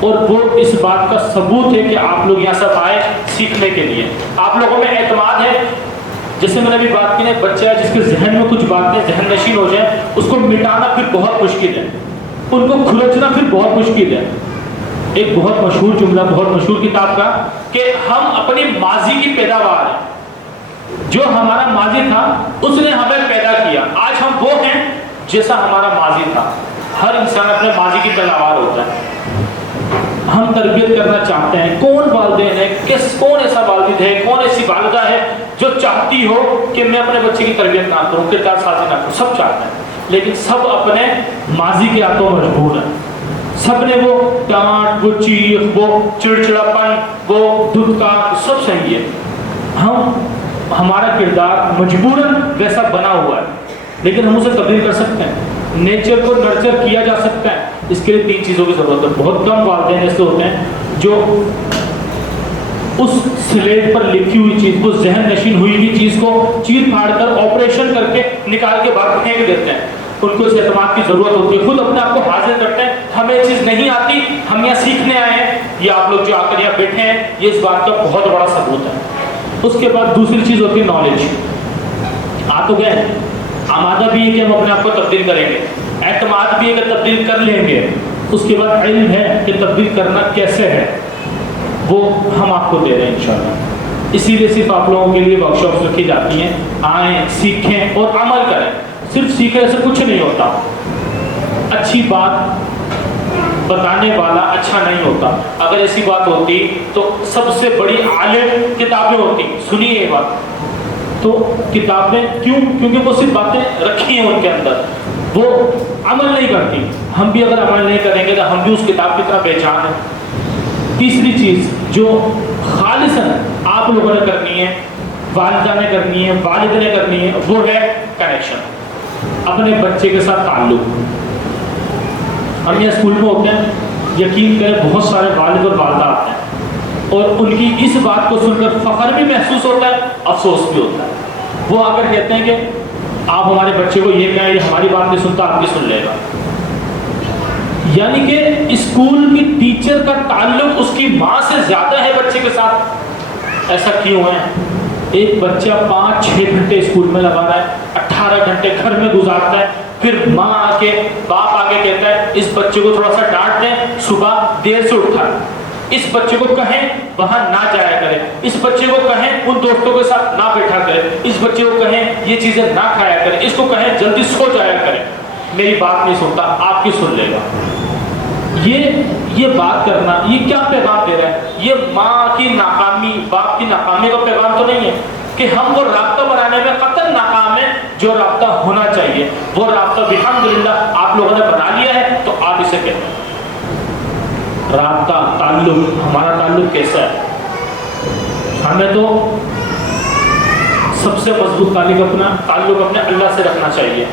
اور وہ اس بات کا ثبوت ہے کہ آپ لوگ یہاں سب آئے سیکھنے کے لیے. آپ لوگوں میں اعتماد ہے. جیسے میں نے ابھی بات کی نا, ایک بچہ ہے جس کے ذہن میں کچھ باتیں ذہن نشین ہو جائیں, اس کو مٹانا پھر بہت مشکل ہے, ان کو کھلچنا پھر بہت مشکل ہے. ایک بہت مشہور جملہ بہت مشہور کتاب کا کہ ہم اپنی ماضی کی پیداوار ہیں. جو ہمارا ماضی تھا اس نے ہمیں پیدا کیا, آج ہم وہ ہیں جیسا ہمارا ماضی تھا. ہر انسان اپنے ماضی کی پیداوار ہوتا ہے. ہم تربیت کرنا چاہتے ہیں. کون والدین ہے, کون ایسا والد ہے, کون ایسی والدہ ہے جو چاہتی ہو کہ میں اپنے بچے کی تربیت نہ کروں, کردار سازی نہ کروں؟ سب چاہتے ہیں, لیکن سب اپنے ماضی کے ہاتھوں مجبور ہیں. سب نے وہ ڈانٹ, وہ چیخ, وہ چڑچڑاپن, وہ دھتکار سب صحیح ہے. ہمارا کردار مجبوراً ویسا بنا ہوا ہے, لیکن ہم اسے تبدیل کر سکتے ہیں. نیچر کو نرچر کیا جا سکتا ہے. اس کے لیے 3 چیزوں کی ضرورت ہے. بہت کم والدین ایسے ہوتے ہیں جو اس سلیٹ پر لکھی ہوئی چیز کو, ذہن نشین ہوئی ہوئی چیز کو چیر پھاڑ کر آپریشن کر کے نکال کے باہر پھینک دیتے ہیں. ان کو اس اعتماد کی ضرورت ہوتی ہے. خود اپنے آپ کو حاضر کرتے ہیں, ہمیں یہ چیز نہیں آتی, ہم یہاں سیکھنے آئے ہیں. یہ آپ لوگ جو آ کر یہاں بیٹھے ہیں یہ اس بات کا بہت بڑا ثبوت ہے. اس کے بعد دوسری چیز ہوتی ہے نالج. آ تو گئے, آمادہ بھی ہے کہ ہم اپنے آپ کو تبدیل کریں گے, اعتماد بھی ہے کہ تبدیل کر لیں گے. اس کے بعد علم ہے کہ تبدیل کرنا کیسے ہے, وہ ہم آپ کو دے رہے ہیں انشاءاللہ. اسی لیے صرف آپ لوگوں کے لیے ورک شاپس رکھی جاتی ہیں. آئیں, سیکھیں اور عمل کریں. صرف سیکھنے سے کچھ نہیں ہوتا. اچھی بات بتانے والا اچھا نہیں ہوتا. اگر ایسی بات ہوتی تو سب سے بڑی عالم کتابیں ہوتی. سنیے یہ بات, تو کتابیں کیوں؟ کیونکہ وہ صرف باتیں رکھی ہیں ان کے اندر, وہ عمل نہیں کرتی. ہم بھی اگر عمل نہیں کریں گے تو ہم بھی اس کتاب کی طرح بے جان ہیں. تیسری چیز جو خالصاً آپ لوگوں نے کرنی ہے, والدہ نے کرنی ہے, والد نے کرنی ہے, وہ ہے کنیکشن, اپنے بچے کے ساتھ تعلق. ہم یہ اسکول میں ہوتے ہیں, یقین کریں بہت سارے والد اور والدہ آتے ہیں اور ان کی اس بات کو سن کر فخر بھی محسوس ہوتا ہے, افسوس بھی ہوتا ہے. وہ آ کر کہتے ہیں کہ آپ ہمارے بچے کو یہ کہیں, یہ ہماری بات نہیں سنتا, آپ کی سن لے گا. یعنی کہ اسکول کی ٹیچر کا تعلق اس کی ماں سے زیادہ ہے بچے کے ساتھ. ایسا کیوں ہے؟ ایک بچہ 5-6 گھنٹے اسکول میں لگا رہا ہے, 18 گھنٹے گھر میں گزارتا ہے, پھر ماں آ کے باپ آگے کہتا ہے اس بچے کو تھوڑا سا ڈانٹ دیں، صبح دیر سے اٹھا، اس بچے کو کہیں وہاں نہ جایا کرے، اس بچے کو کہیں ان دوستوں کے ساتھ نہ بیٹھا کرے، اس بچے کو کہیں یہ چیزیں نہ کھایا کرے، اس کو کہیں جلدی سو جایا کرے۔ میری بات نہیں سنتا، آپ کی سن لے گا۔ یہ بات کرنا، یہ کیا پیغام دے رہا ہے؟ یہ ماں کی ناکامی، باپ کی ناکامی کا پیغام تو نہیں ہے کہ ہم وہ رابطہ بنانے میں قطعاً ناکام ہیں جو رابطہ ہونا چاہیے۔ وہ رابطہ الحمدللہ آپ لوگوں نے بنا لیا ہے، تو آپ اسے کہتے ہیں رابطہ، تعلق۔ ہمارا تعلق کیسا ہے؟ ہمیں تو سب سے مضبوط تعلق اپنے اللہ سے رکھنا چاہیے،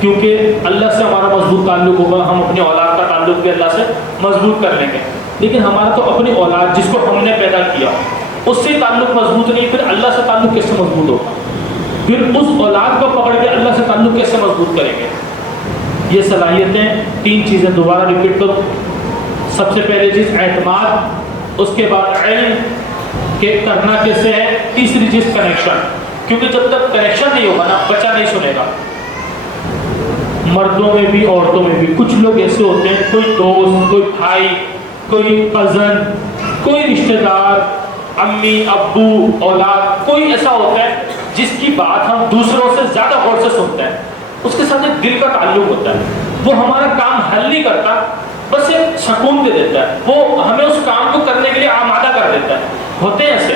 کیونکہ اللہ سے ہمارا مضبوط تعلق ہوگا، ہم اپنی اولاد کا تعلق بھی اللہ سے مضبوط کر لیں گے۔ لیکن ہمارا تو اپنی اولاد جس کو ہم نے پیدا کیا اس سے تعلق مضبوط نہیں، پھر اللہ سے تعلق کیسے مضبوط ہوگا؟ پھر اس اولاد کو پکڑ کے اللہ سے تعلق کیسے مضبوط کریں گے؟ یہ صلاحیتیں، 3 چیزیں دوبارہ ریپیٹ کرو۔ سب سے پہلے چیز اعتماد، اس کے بعد علم کہ کرنا کیسے ہے، تیسری چیز کنیکشن، کیونکہ جب تک کنیکشن نہیں ہوگا نا بچہ نہیں سنے گا۔ مردوں میں بھی عورتوں میں بھی کچھ لوگ ایسے ہوتے ہیں، کوئی دوست، کوئی بھائی، کوئی کزن، کوئی رشتہ دار، امی ابو اولاد، کوئی ایسا ہوتا ہے جس کی بات ہم دوسروں سے زیادہ غور سے سنتے ہیں، اس کے ساتھ ایک دل کا تعلق ہوتا ہے۔ وہ ہمارا کام حل نہیں کرتا، بس ایک سکون دے دیتا ہے، وہ ہمیں اس کام کو کرنے کے لیے آمادہ کر دیتا ہے۔ ہوتے ہیں ایسے،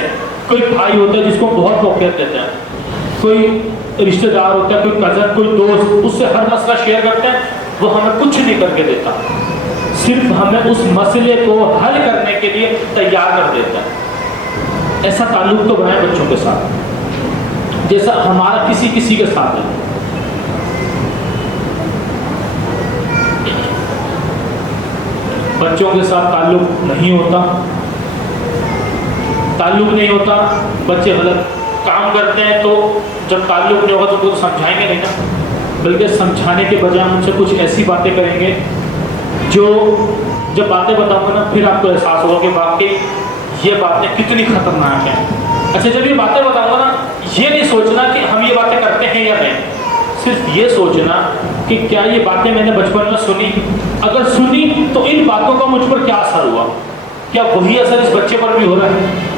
کوئی بھائی ہوتا ہے جس کو بہت موقعیت دیتے ہیں، کوئی رشتہ دار ہوتا ہے، کوئی کزن، کوئی دوست، اس سے ہر مسئلہ شیئر کرتے ہیں، وہ ہمیں کچھ نہیں کر کے دیتا، صرف ہمیں اس مسئلے کو حل کرنے کے لیے تیار کر دیتا ہے۔ ایسا تعلق تو بنائے بچوں کے ساتھ جیسا ہمارا کسی کے ساتھ ہے۔ بچوں کے ساتھ تعلق نہیں ہوتا، بچے غلط کام کرتے ہیں، تو جب تعلق نہیں ہوگا تو ان کو سمجھائیں گے نہیں نا، بلکہ سمجھانے کے بجائے ان سے کچھ ایسی باتیں کریں گے جو جب باتیں بتاؤں گا نا پھر آپ کو احساس ہوگا کہ واقعی یہ باتیں کتنی خطرناک ہیں۔ اچھا، جب یہ باتیں بتاؤں گا نا، یہ نہیں سوچنا کہ ہم یہ باتیں کرتے ہیں یا نہیں، صرف یہ سوچنا کہ کیا یہ باتیں میں نے بچپن میں سنی، اگر سنی تو ان باتوں کا مجھ پر کیا اثر ہوا، کیا وہی اثر اس بچے پر بھی ہو رہا ہے؟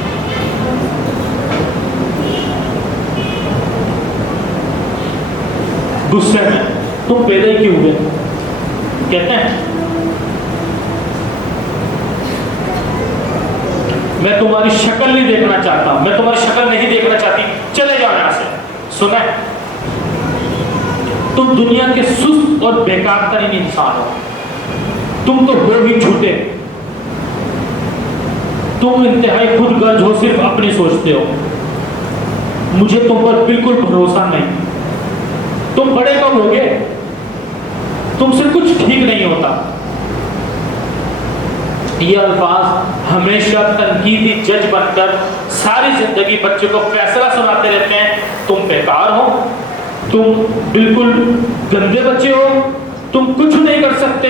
غصے میں تم پیدا ہی کیوں ہوئے؟ کہتے ہیں میں تمہاری شکل نہیں دیکھنا چاہتا، میں تمہاری شکل نہیں دیکھنا چاہتی، چلے جاؤ یہاں سے۔ سنیں، تم دنیا کے سست اور بیکار ترین انسان ہو، تم تو ہو ہی جھوٹے، تم انتہائی خود غرض ہو، صرف اپنی سوچتے ہو، مجھے تم پر بالکل بھروسہ نہیں، تم بڑے کب ہوگے، تم سے کچھ ٹھیک نہیں ہوتا۔ یہ الفاظ ہمیشہ تنقیدی جج بن کر ساری زندگی بچے کو فیصلہ سناتے رہتے ہیں، تم بیکار ہو، تم بالکل گندے بچے ہو، تم کچھ نہیں کر سکتے،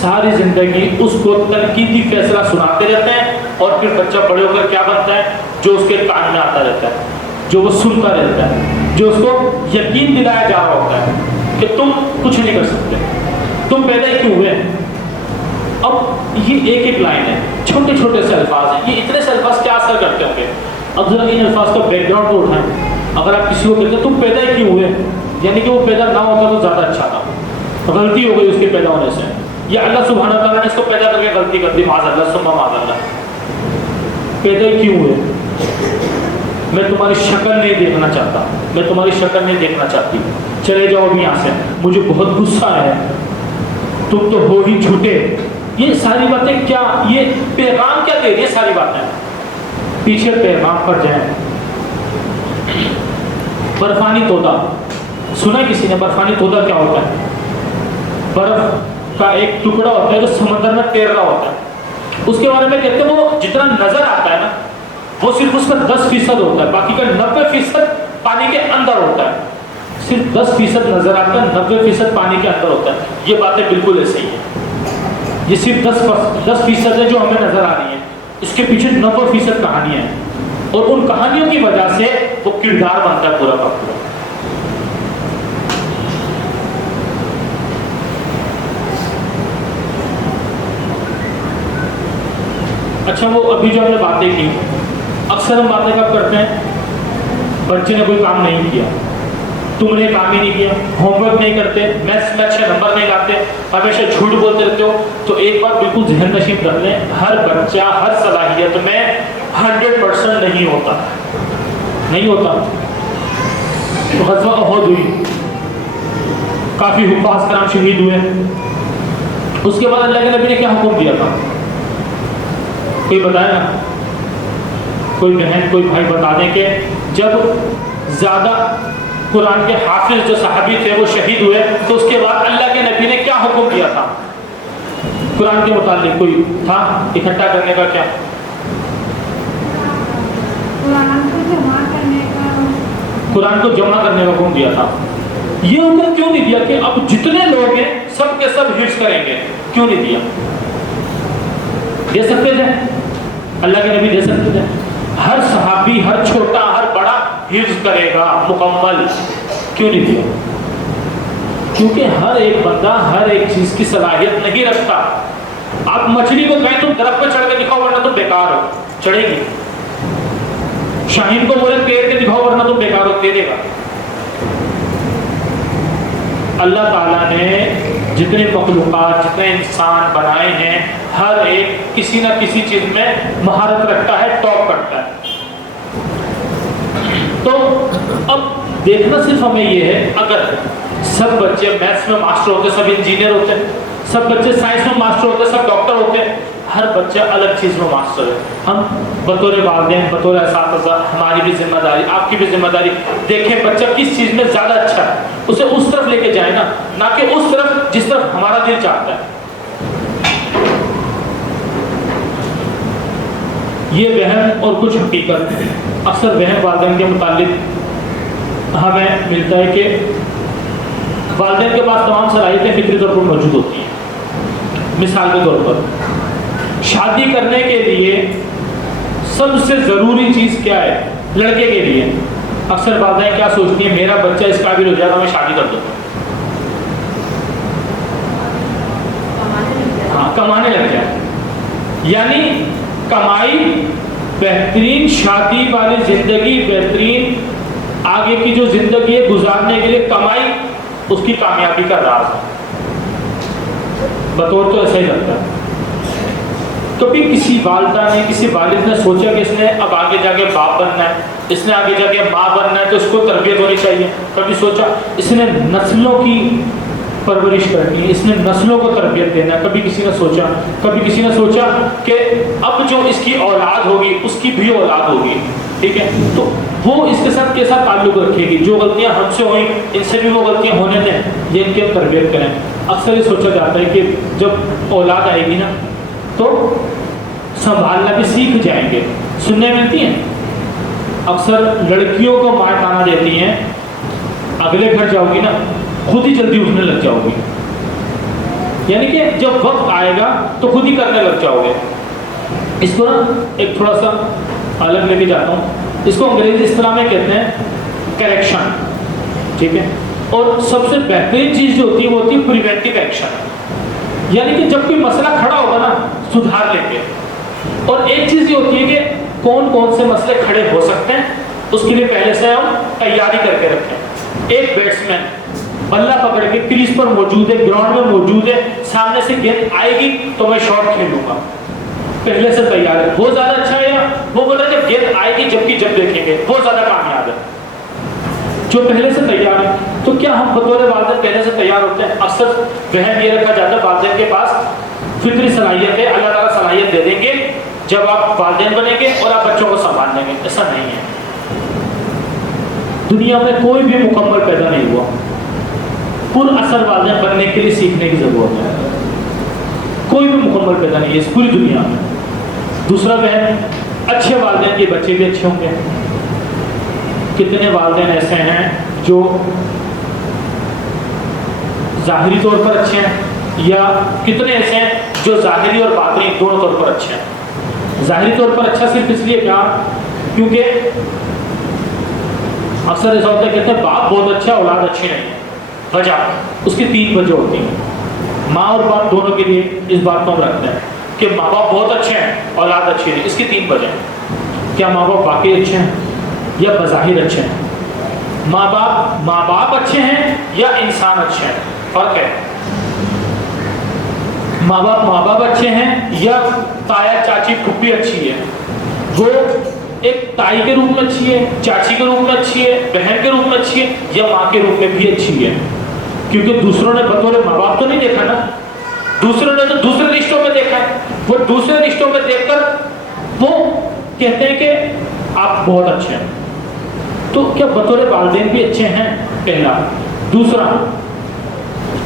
ساری زندگی اس کو تنقیدی فیصلہ سناتے رہتے ہیں، اور پھر بچہ بڑے ہو کر کیا بنتا ہے؟ جو اس کے کان میں آتا رہتا ہے، جو وہ سنتا رہتا ہے، جو اس کو یقین دلایا جا رہا ہوتا ہے کہ تم کچھ نہیں کر سکتے، تم پیدا ہی کیوں ہوئے۔ اب یہ ایک لائن ہے، چھوٹے چھوٹے سے الفاظ ہیں، یہ اتنے سے الفاظ کیا اثر کرتے ہوں گے؟ اب ذرا ان الفاظ کا بیک گراؤنڈ کو اٹھائیں۔ اگر آپ کسی کو کہتے ہیں تم پیدا ہی کیوں ہوئے، یعنی کہ وہ پیدا نہ ہوتا تو زیادہ اچھا تھا، غلطی ہو گئی اس کے پیدا ہونے سے، یا اللہ سبحانہ تعالیٰ نے اس کو پیدا کر کے غلطی کر دی، معاذ اللہ ثم معاذ اللہ۔ پیدا ہی کیوں ہوئے؟ میں تمہاری شکل نہیں دیکھنا چاہتا، میں تمہاری شکل نہیں دیکھنا چاہتی، چلے جاؤ اب یہاں سے، مجھے بہت غصہ ہے، تم تو ہو ہی جھوٹے۔ یہ ساری باتیں کیا، یہ پیغام کیا دے رہی ہے؟ ساری باتیں پیچھے پیغام پر جائیں۔ برفانی تودا سنا ہے کسی نے؟ برفانی تودا کیا ہوتا ہے؟ برف کا ایک ٹکڑا ہوتا ہے جو سمندر میں تیر رہا ہوتا ہے، اس کے بارے میں کہتے ہیں وہ جتنا نظر آتا ہے نا وہ صرف اس کا 10% ہوتا ہے، باقی کا 90% پانی کے اندر ہوتا ہے، صرف 10% نظر آتا ہے، 90% پانی کے اندر ہوتا ہے۔ یہ باتیں بالکل ایسے ہی ہیں، یہ صرف 10% ہے جو ہمیں نظر آ رہی ہے، اس کے پیچھے 90% کہانیاں ہیں، اور ان کہانیوں کی وجہ سے وہ کردار بنتا ہے پورا کا پورا۔ اچھا وہ ابھی جو ہم نے باتیں کی، اکثر ہم باتیں کب کرتے ہیں؟ بچے نے کوئی کام نہیں کیا، تم نے کام ہی نہیں کیا، ہوم ورک نہیں کرتے، میتھس میں اچھے نمبر نہیں لاتے، ہمیشہ جھوٹ بولتے رہتے ہو، تو ایک بات بالکل ذہن نشین کر لیں، ہر بچہ ہر صلاحیت میں 100% نہیں ہوتا، نہیں ہوتا۔ تو غزوہ احد ہوئی، کافی حفاظ کرام شہید ہوئے، اس کے بعد اللہ کے نبی نے کیا حکم دیا تھا؟ کوئی بتائے نا، کوئی بہن کوئی بھائی بتا دیں کہ جب زیادہ قرآن کے حافظ جو صحابی تھے وہ شہید ہوئے تو اس کے بعد اللہ کے نبی نے کیا حکم دیا تھا قرآن کے متعلق؟ کوئی تھا اکٹھا کرنے کا؟ کیا قرآن کو جمع کرنے کا حکم دیا تھا۔ یہ حکم کیوں نہیں دیا کہ اب جتنے لوگ ہیں سب کے سب حفظ کریں گے؟ کیوں نہیں دیا؟ دے سکتے تھے، اللہ کے نبی دے سکتے تھے، ہر صحابی ہر چھوٹا ہر بڑا حفظ کرے گا مکمل، کیوں نہیں دیا؟ کیونکہ ہر ایک بندہ ہر ایک چیز کی صلاحیت نہیں رکھتا۔ آپ مچھلی کو کہیں تم درخت پہ چڑھ کے دکھاؤ ورنہ تم بیکار ہو، چڑھے گی۔ شاہین کو بولے تیر کے دکھاؤ ورنہ تم بیکار ہو، تیرے گا۔ اللہ تعالیٰ نے جتنے مخلوقات جتنے انسان بنائے ہیں ہر ایک کسی نہ کسی چیز میں مہارت رکھتا ہے، ٹاپ کرتا ہے۔ تو اب دیکھنا صرف ہمیں یہ ہے، اگر سب بچے میتھس میں ماسٹر ہوتے سب انجینئر ہوتے، سب بچے سائنس میں ماسٹر ہوتے سب ڈاکٹر ہوتے، ہر بچہ الگ چیز میں ماسٹر ہے۔ ہم بطور والدین بطور اساتذہ ہماری بھی ذمہ داری، آپ کی بھی ذمہ داری، دیکھیں بچہ کس چیز میں زیادہ اچھا ہے، اسے اس طرف لے کے جائیں نا، نہ کہ اس طرف جس طرف ہمارا دل چاہتا ہے۔ یہ وہم اور کچھ حقیقت اکثر وہم والدین کے متعلق ہمیں ملتا ہے کہ والدین کے پاس تمام صلاحیتیں فطری طور پر موجود ہوتی ہیں۔ مثال کے طور پر شادی کرنے کے لیے سب سے ضروری چیز کیا ہے لڑکے کے لیے؟ اکثر والدین کیا سوچتی ہیں؟ میرا بچہ اس قابل ہو جائے گا میں شادی کر دوں گا، ہاں کمانے لگ جائے، یعنی کمائی بہترین شادی والی زندگی، بہترین آگے کی جو زندگی ہے گزارنے کے لیے کمائی اس کی کامیابی کا راز ہے۔ بطور تو ایسا ہی لگتا ہے۔ کبھی کسی والدہ نے کسی والد نے سوچا کہ اس نے اب آگے جا کے باپ بننا ہے، اس نے آگے جا کے ماں بننا ہے تو اس کو تربیت ہونی چاہیے؟ کبھی سوچا اس نے نسلوں کی پرورش کرنی ہے، اس نے نسلوں کو تربیت دینا ہے؟ کبھی کسی نے سوچا؟ کبھی کسی نے سوچا کہ اب جو اس کی اولاد ہوگی اس کی بھی اولاد ہوگی، ٹھیک ہے، تو وہ اس کے ساتھ کیسا تعلق رکھے گی؟ جو غلطیاں ہم سے ہوئیں ان سے بھی وہ غلطیاں ہونے دیں، یہ ان کی ہم تربیت کریں۔ اکثر یہ سوچا جاتا ہے کہ جب اولاد آئے گی نا تو سنبھالنا بھی سیکھ جائیں گے۔ سننے ملتی ہیں اکثر لڑکیوں کو ماں تانا دیتی ہیں، اگلے گھر جاؤ گی نا خود ہی جلدی اٹھنے لگ جاؤ گی، یعنی کہ جب وقت آئے گا تو خود ہی کرنے لگ جاؤ گے۔ اس کو نا ایک تھوڑا سا الگ لے کے جاتا ہوں، اس کو انگریزی اصطلاح میں کہتے ہیں کریکشن، ٹھیک ہے، اور سب سے بہترین چیز جو ہوتی ہے وہ ہوتی ہے پریونٹیو ایکشن، یعنی کہ جب کوئی مسئلہ کھڑا ہوگا نا سدھار لیں گے۔ اور ایک چیز یہ ہوتی ہے کہ کون کون سے مسئلے کھڑے ہو سکتے ہیں اس کے لیے پہلے سے ہم تیاری کر کے رکھیں۔ ایک بیٹسمین بلہ پکڑ کے کریز پر موجود ہے، گراؤنڈ میں موجود ہے، سامنے سے گیند آئے گی تو میں شاٹ کھیلوں گا، پہلے سے تیار ہے۔ وہ زیادہ اچھا ہے یا وہ بولا جب گیند آئے گی جب دیکھیں گے، وہ زیادہ کامیاب ہے جو پہلے سے تیار ہے۔ تو کیا ہم بطور والدین پہلے سے تیار ہوتے ہیں؟ اکثر وہم یہ رکھا جاتا ہے والدین کے پاس فطری صلاحیت ہے، اللہ تعالیٰ صلاحیت دے دیں گے جب آپ والدین بنیں گے اور آپ بچوں کو سنبھال لیں گے۔ ایسا نہیں ہے، دنیا میں کوئی بھی مکمل پیدا نہیں ہوا، پر اثر والدین بننے کے لیے سیکھنے کی ضرورت ہے، کوئی بھی مکمل پیدا نہیں ہے اس پوری دنیا میں۔ دوسرا وہم اچھے والدین کے بچے بھی اچھے ہوں گے۔ کتنے والدین ایسے ہیں جو ظاہری طور پر اچھے ہیں، یا کتنے ایسے ہیں جو ظاہری اور باطنی دونوں طور پر اچھے ہیں؟ ظاہری طور پر اچھا صرف اس لیے کیا کیونکہ اکثر ایسا ہوتا ہے کہتے ہیں باپ بہت اچھا اولاد اچھی نہیں ہے، وجہ اس کی 3 وجہ ہوتی ہیں، ماں اور باپ دونوں کے لیے اس بات کو ہم رکھتے ہیں کہ ماں باپ بہت اچھے ہیں اولاد اچھی نہیں. اس کی 3 وجہ ہیں. کیا ماں باپ واقعی اچھے ہیں یا بظاہر اچھے ہیں؟ ماں باپ اچھے ہیں یا انسان اچھے ہیں؟ فرق ہے. ماں باپ اچھے ہیں یا تایا چاچی پھوپھی اچھی ہے. وہ ایک تائی کے روپ میں اچھی ہے، چاچی کے روپ میں اچھی ہے، بہن کے روپ میں اچھی ہے، یا ماں کے روپ میں بھی اچھی ہے. کیونکہ دوسروں نے بطور ماں باپ تو نہیں دیکھا نا، دوسروں نے تو دوسرے رشتوں میں دیکھا ہے. وہ دوسرے رشتوں میں دیکھ کر وہ کہتے ہیں کہ آپ بہت اچھے ہیں. تو کیا بطور والدین بھی اچھے ہیں؟ پہلا. دوسرا،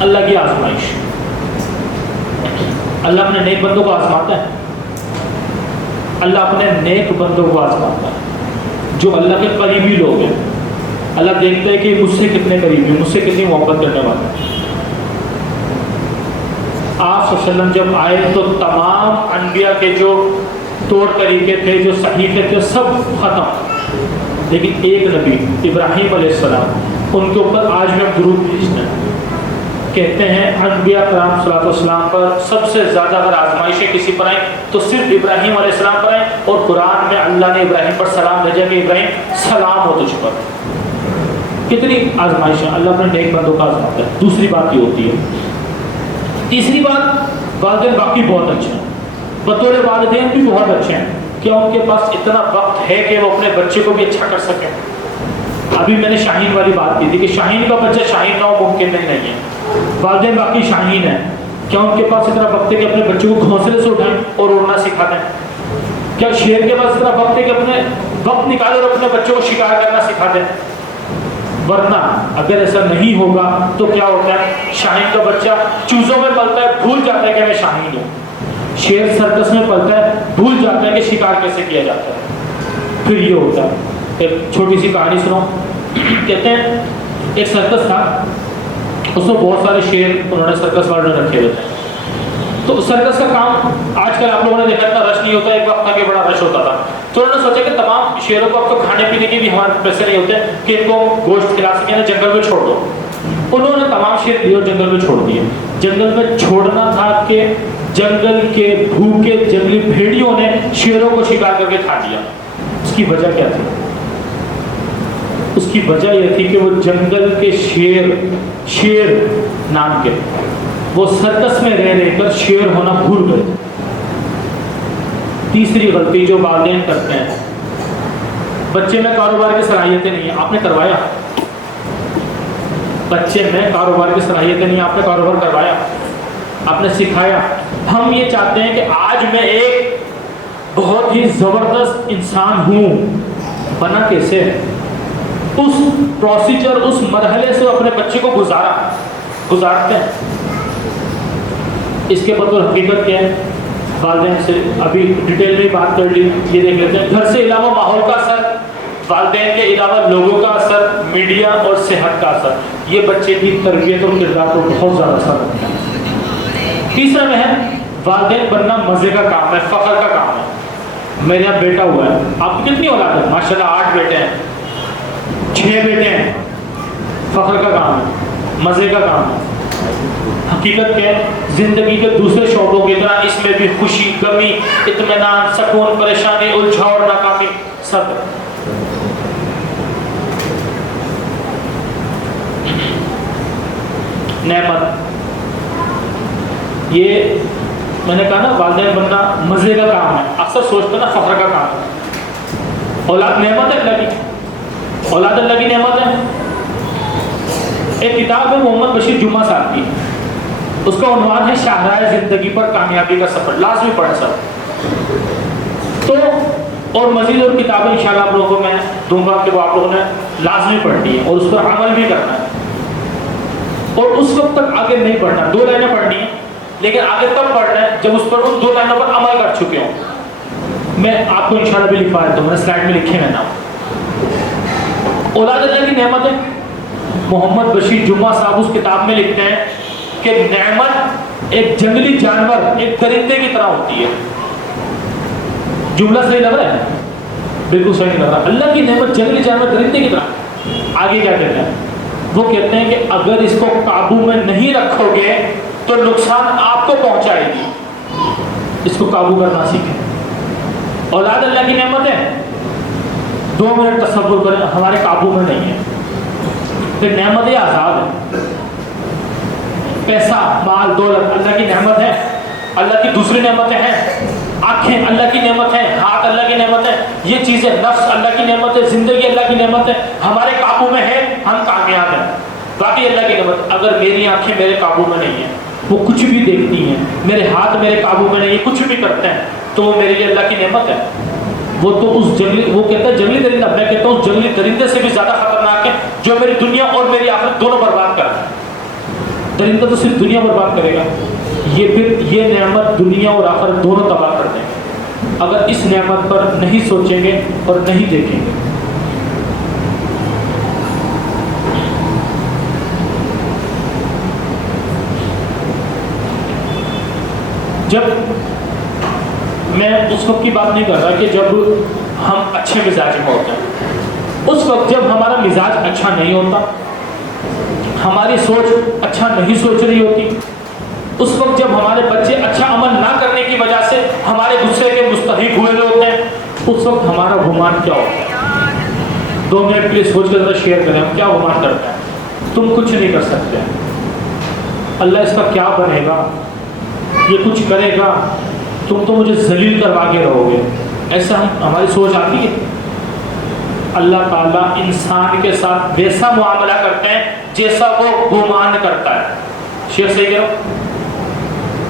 اللہ کی آزمائش. اللہ اپنے نیک بندوں کو آزماتا ہے. اللہ اپنے نیک بندوں کو آزماتا ہے. جو اللہ کے قریبی لوگ ہیں، اللہ دیکھتا ہے کہ مجھ سے کتنے قریبی ہیں، مجھ سے کتنی محبت کرنے والے ہیں. آپ صلی اللہ علیہ وسلم جب آئے تو تمام انبیاء کے جو طور طریقے تھے، جو صحیفے تھے، سب ختم. لیکن ایک نبی ابراہیم علیہ السلام، ان کے اوپر آج میں درود بھیجنا ہے. کہتے ہیں انبیاء کرام صلی اللہ علیہ وسلم پر سب سے زیادہ اگر آزمائشیں کسی پر آئیں تو صرف ابراہیم علیہ السلام پر آئیں. اور قرآن میں اللہ نے ابراہیم پر سلام بھیجا کہ ابراہیم سلام ہو تجھ پر. کتنی آزمائشیں اللہ اپنے نیک بندوں کا آزماتا ہے. دوسری بات یہ ہوتی ہے. تیسری بات، والدین باقی بہت اچھے ہیں، بطور والدین بھی بہت اچھے ہیں. کیا ان کے پاس اتنا وقت ہے کہ وہ اپنے بچے کو بھی اچھا کر سکیں؟ ابھی میں نے شاہین والی بات کی تھی کہ شاہین کا بچہ شاہین نہ ہو ممکن نہیں ہے. والدین باقی شاہین ہیں. کیا ان کے پاس اتنا وقت ہے کہ اپنے بچے کو گھونسلے سے اٹھائیں اور اڑنا سکھا دیں؟ کیا شیر کے پاس اتنا وقت ہے کہ اپنے وقت نکالے اور اپنے بچوں کو شکار کرنا سکھا دیں؟ ورنہ اگر ایسا نہیں ہوگا تو کیا ہوتا ہے، شاہین کا بچہ چوزوں میں پلتا ہے، بھول جاتا ہے کہ میں شاہین ہوں. شیر سرکس میں پلتا ہے، بھول جاتا ہے کہ شکار کیسے کیا جاتا ہے. پھر یہ ہوتا ہے. ایک چھوٹی سی کہانی سنو. کہتے ہیں ایک سرکس تھا، اس میں بہت سارے شیر انہوں نے سرکس والوں نے رکھے ہوئے تھے. تو سرکس کا کام آج کل آپ لوگوں نے دیکھا اتنا رش نہیں ہوتا، ایک وقت تھا کہ بڑا رش ہوتا تھا. تو انہوں نے سوچا کہ تمام شیروں کو اب تو کھانے پینے کے بھی ہمارے پیسے نہیں ہوتے کہ ان کو گوشت کھلا سکیں، جنگل میں چھوڑ دو. انہوں نے تمام شیر لیے اور جنگل میں چھوڑ دیے. جنگل میں چھوڑنا تھا کہ جنگل کے بھوکے جنگلی بھیڑیوں نے شیروں کو شکار کر کے کھا لیا. اس کی وجہ کیا تھی؟ اس کی وجہ یہ تھی کہ وہ جنگل کے شیر نام کے وہ سرکس میں رہ کر شیر ہونا بھول گئے. تیسری غلطی جو والدین کرتے ہیں، بچے میں کاروبار کی صلاحیتیں نہیں ہیں، آپ نے کروایا. بچے میں کاروبار کی صلاحیتیں نہیں ہیں، آپ نے کاروبار کروایا، آپ نے سکھایا. ہم یہ چاہتے ہیں کہ آج میں ایک بہت ہی زبردست انسان ہوں. بنا کیسے؟ اس پروسیجر، اس مرحلے سے اپنے بچے کو گزارتے ہیں. اس کے بطور حقیقت کیا ہے؟ والدین سے ابھی ڈیٹیل میں بات کر لی. یہ دیکھ لیتے ہیں گھر سے علاوہ ماحول کا اثر، والدین کے علاوہ لوگوں کا اثر، میڈیا اور صحت کا اثر. یہ بچے کی تربیت اور کردار کو بہت زیادہ اثر رکھتا ہے. تیسرا میں ہے والدین بننا مزے کا کام ہے، فخر کا کام ہے. میرے یہاں بیٹا ہوا ہے، آپ کی کتنی اولاد ہے؟ ماشاءاللہ 8 بیٹے ہیں، 6 بیٹے ہیں. فخر کا کام ہے، مزے کا کام ہے. حقیقت کیا ہے؟ زندگی کے دوسرے شعبوں کی طرح اس میں بھی خوشی، غمی، اطمینان، سکون، پریشانی، الجھاؤ اور ناکامی سب ہے. نعمت، یہ میں نے کہا نا والدین بننا مزے کا کام ہے. اکثر سوچتے نا فخر کا کام ہے. اولاد نعمت ہے اللہ کی، اولاد اللہ کی نعمت ہے. ایک کتاب ہے محمد بشیر جمعہ صاحب کی، اس کا عنوان ہے شاہراہ زندگی پر کامیابی کا سفر. لازمی پڑھیں سب. تو اور مزید اور کتابیں انشاءاللہ آپ لوگوں کو میں دوں گا کہ وہ آپ لوگوں نے لازمی پڑھنی ہے اور اس پر عمل بھی کرنا ہے. اور اس وقت تک آگے نہیں پڑھنا. 2 لائنیں پڑھنی ہیں لیکن آگے تب پڑھنا ہے جب اس پر ان 2 لائنوں پر عمل کر چکے ہوں. میں آپ کو انشاءاللہ بھی لکھوا دیتا ہوں، میں نے سلائڈ میں لکھے ہیں نام. اولاد اللہ کی نعمت ہے. محمد بشیر جمعہ صاحب اس کتاب میں لکھتے ہیں کہ نعمت ایک جنگلی جانور، ایک درندے کی طرح ہوتی ہے. جملہ صحیح لگ رہا ہے؟ بالکل صحیح نہیں لگ رہا. اللہ کی نعمت جنگلی جانور، درندے کی طرح. آگے کیا کہتے ہیں؟ وہ کہتے ہیں کہ اگر اس کو قابو میں نہیں رکھو گے تو نقصان آپ کو پہنچائے گی. اس کو قابو کرنا سیکھیں. اولاد اللہ کی نعمت ہے, 2 منٹ تصور کریں, ہمارے قابو میں نہیں ہے. پھر نعمت عذاب ہے. پیسہ, مال, دولت اللہ کی نعمت ہے. اللہ کی دوسری نعمتیں ہیں. آنکھیں اللہ کی نعمت ہے, ہاتھ اللہ کی نعمت ہے. یہ چیزیں, نفس اللہ کی نعمت ہے, زندگی اللہ کی نعمت ہے. ہمارے قابو میں ہے, ہم کامیاب ہیں. باقی اللہ کی نعمت. اگر میری آنکھیں میرے قابو میں نہیں ہیں, وہ کچھ بھی دیکھتی ہیں, میرے ہاتھ میرے قابو میں نہیں ہے, کچھ بھی کرتے ہیں, تو وہ میرے لیے اللہ کی نعمت ہے. وہ تو اس جنگلی, وہ کہتا ہے جنگلی درندہ, میں کہتا ہوں جنگلی درندے سے بھی زیادہ خطرناک ہے, جو میری دنیا اور میری آخرت دونوں برباد کرتا ہے. درندہ تو صرف دنیا برباد کرے گا, یہ نعمت دنیا اور آخرت دونوں تباہ کر دیں گے اگر اس نعمت پر نہیں سوچیں گے اور نہیں دیکھیں گے. جب میں اس وقت کی بات نہیں کر رہا کہ جب ہم اچھے مزاج میں ہوتے ہیں, اس وقت جب ہمارا مزاج اچھا نہیں ہوتا, ہماری سوچ اچھا نہیں سوچ رہی ہوتی, اس وقت جب ہمارے بچے اچھا عمل نہ کرنے کی وجہ سے ہمارے غصے کے مستحق ہوئے ہوتے ہیں, اس وقت ہمارا گمان کیا ہوتا ہے؟ 2 منٹ کے لیے سوچ کر ذرا شیئر کریں, ہم کیا گمان کرتے ہیں؟ تم کچھ نہیں کر سکتے, اللہ اس کا کیا بنے گا, یہ کچھ کرے گا, تم تو مجھے ذلیل کروا کے رہو گے. ایسا ہماری سوچ آتی ہے. اللہ تعالیٰ انسان کے ساتھ ویسا معاملہ کرتے ہیں جیسا وہ گمان کرتا ہے. شیخ صحیح کہہ رہا ہوں,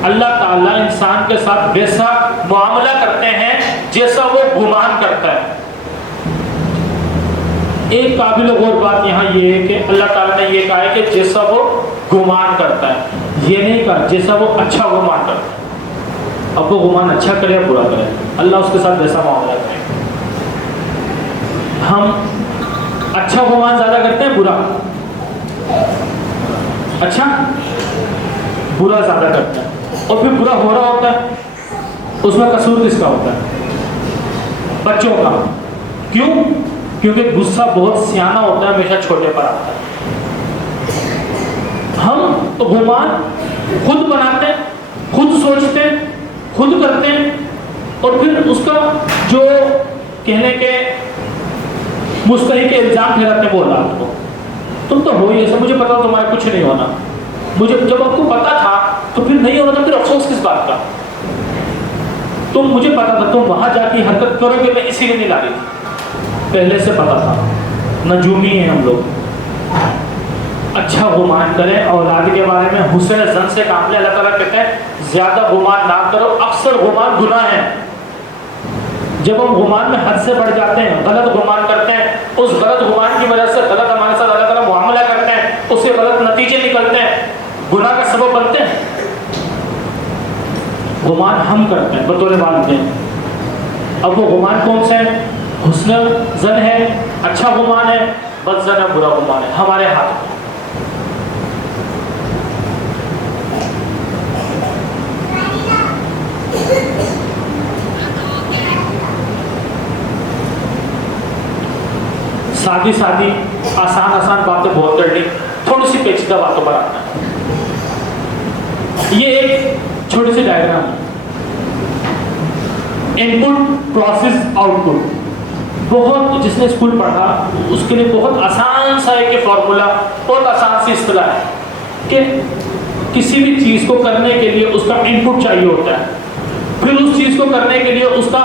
اللہ تعالیٰ انسان کے ساتھ ویسا معاملہ کرتے ہیں جیسا وہ گمان کرتا ہے. ایک قابل غور بات یہاں یہ ہے کہ اللہ تعالیٰ نے یہ کہا ہے کہ جیسا وہ گمان کرتا ہے, یہ نہیں کہا جیسا وہ اچھا گمان کرتا ہے. اب وہ گمان اچھا کرے یا برا کرے, اللہ اس کے ساتھ ویسا معاملہ کرے. ہم اچھا گمان زیادہ کرتے ہیں, برا, اچھا برا زیادہ کرتے ہیں, اور پھر برا ہو رہا ہوتا ہے, اس میں قصور کس کا ہوتا ہے؟ بچوں کا. کیوں؟ کیونکہ غصہ بہت سیانہ ہوتا ہے, ہمیشہ چھوٹے پر آتا ہے. ہم تو گمان خود بناتے ہیں, خود سوچتے ہیں, خود کرتے ہیں, اور پھر اس کا جو کہنے کے مستحق الزام ٹھہراتے ہیں وہ اولاد کو. تم تو ہو ہی ایسا, مجھے پتا تمہارا کچھ نہیں ہونا. مجھے جب آپ کو پتا تھا تو پھر نہیں ہونا, تو پھر افسوس کس بات کا؟ مجھے پتا تھا تم وہاں جا کے حرکت کرو گے, میں اسی لیے نہیں لا رہی تھی, پہلے سے پتا تھا. نجومی ہیں ہم لوگ. اچھا گمان کریں اولاد کے بارے میں, حسن ظن سے کام لیں. اللہ تعالیٰ کہتے ہیں زیادہ گمان نہ کرو, اکثر گمان گناہ ہے. جب ہم گمان میں حد سے بڑھ جاتے ہیں, غلط گمان کرتے ہیں, اس غلط گمان کی وجہ سے غلط ہمارے ساتھ اللہ تعالیٰ معاملہ کرتے ہیں, اس سے غلط نتیجے نکلتے ہیں, گناہ کا سبب بنتے ہیں. گمان ہم کرتے ہیں بطور والدین. اب وہ گمان کون سے ہیں؟ حسن ظن ہے, اچھا گمان ہے, بد ظن ہے, برا گمان ہے, ہمارے ہاتھ میں. سادی سادی آسان باتیں بہت کر لی, تھوڑی سی پیچیدہ باتوں پر آنا ہے. یہ ایک چھوٹی سی ڈائیگرام ہے. ان پٹ پروسیس آؤٹ پٹ. بہت جس نے اسکول پڑھا اس کے لیے بہت آسان سا ایک فارمولا, بہت آسان سی اصطلاح ہے کہ کسی بھی چیز کو کرنے کے لیے اس کا ان پٹ چاہیے ہوتا ہے, پھر اس چیز کو کرنے کے لیے اس کا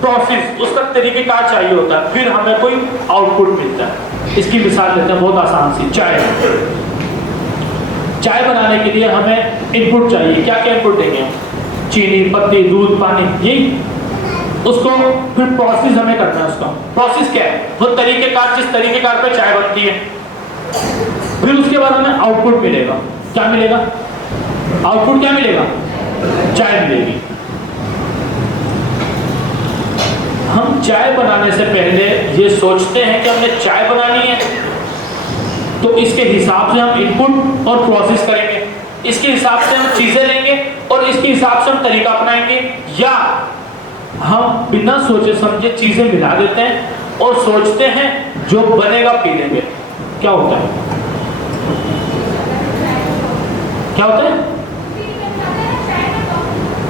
پروسیس, اس کا طریقہ کار چاہیے ہوتا ہے, پھر ہمیں کوئی آؤٹ پٹ ملتا ہے. اس کی مثال لیتے ہیں بہت آسان سی. چائے بنانے کے لیے ہمیں ان پٹ چاہیے. کیا کیا ان پٹ دیں گے؟ چینی, پتی, دودھ, پانی. یہی اس کو پھر پروسیس ہمیں کرنا ہے. اس کا پروسیس کیا ہے؟ وہ طریقہ کار, جس طریقہ کار پہ چائے بنتی ہے. پھر اس کے بعد ہمیں آؤٹ پٹ ملے گا. کیا ملے گا؟ آؤٹ پٹ کیا ملے گا؟ چائے ملے گی. ہم چائے بنانے سے پہلے یہ سوچتے ہیں کہ ہم نے چائے بنانی ہے, تو اس کے حساب سے ہم ان پٹ اور پروسیس کریں گے, اس کے حساب سے ہم چیزیں لیں گے, اور اس کے حساب سے ہم طریقہ اپنائیں گے, یا ہم بنا سوچے سمجھے چیزیں ملا دیتے ہیں اور سوچتے ہیں جو بنے گا پی لیں گے. کیا ہوتا ہے؟ کیا ہوتا ہے؟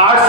8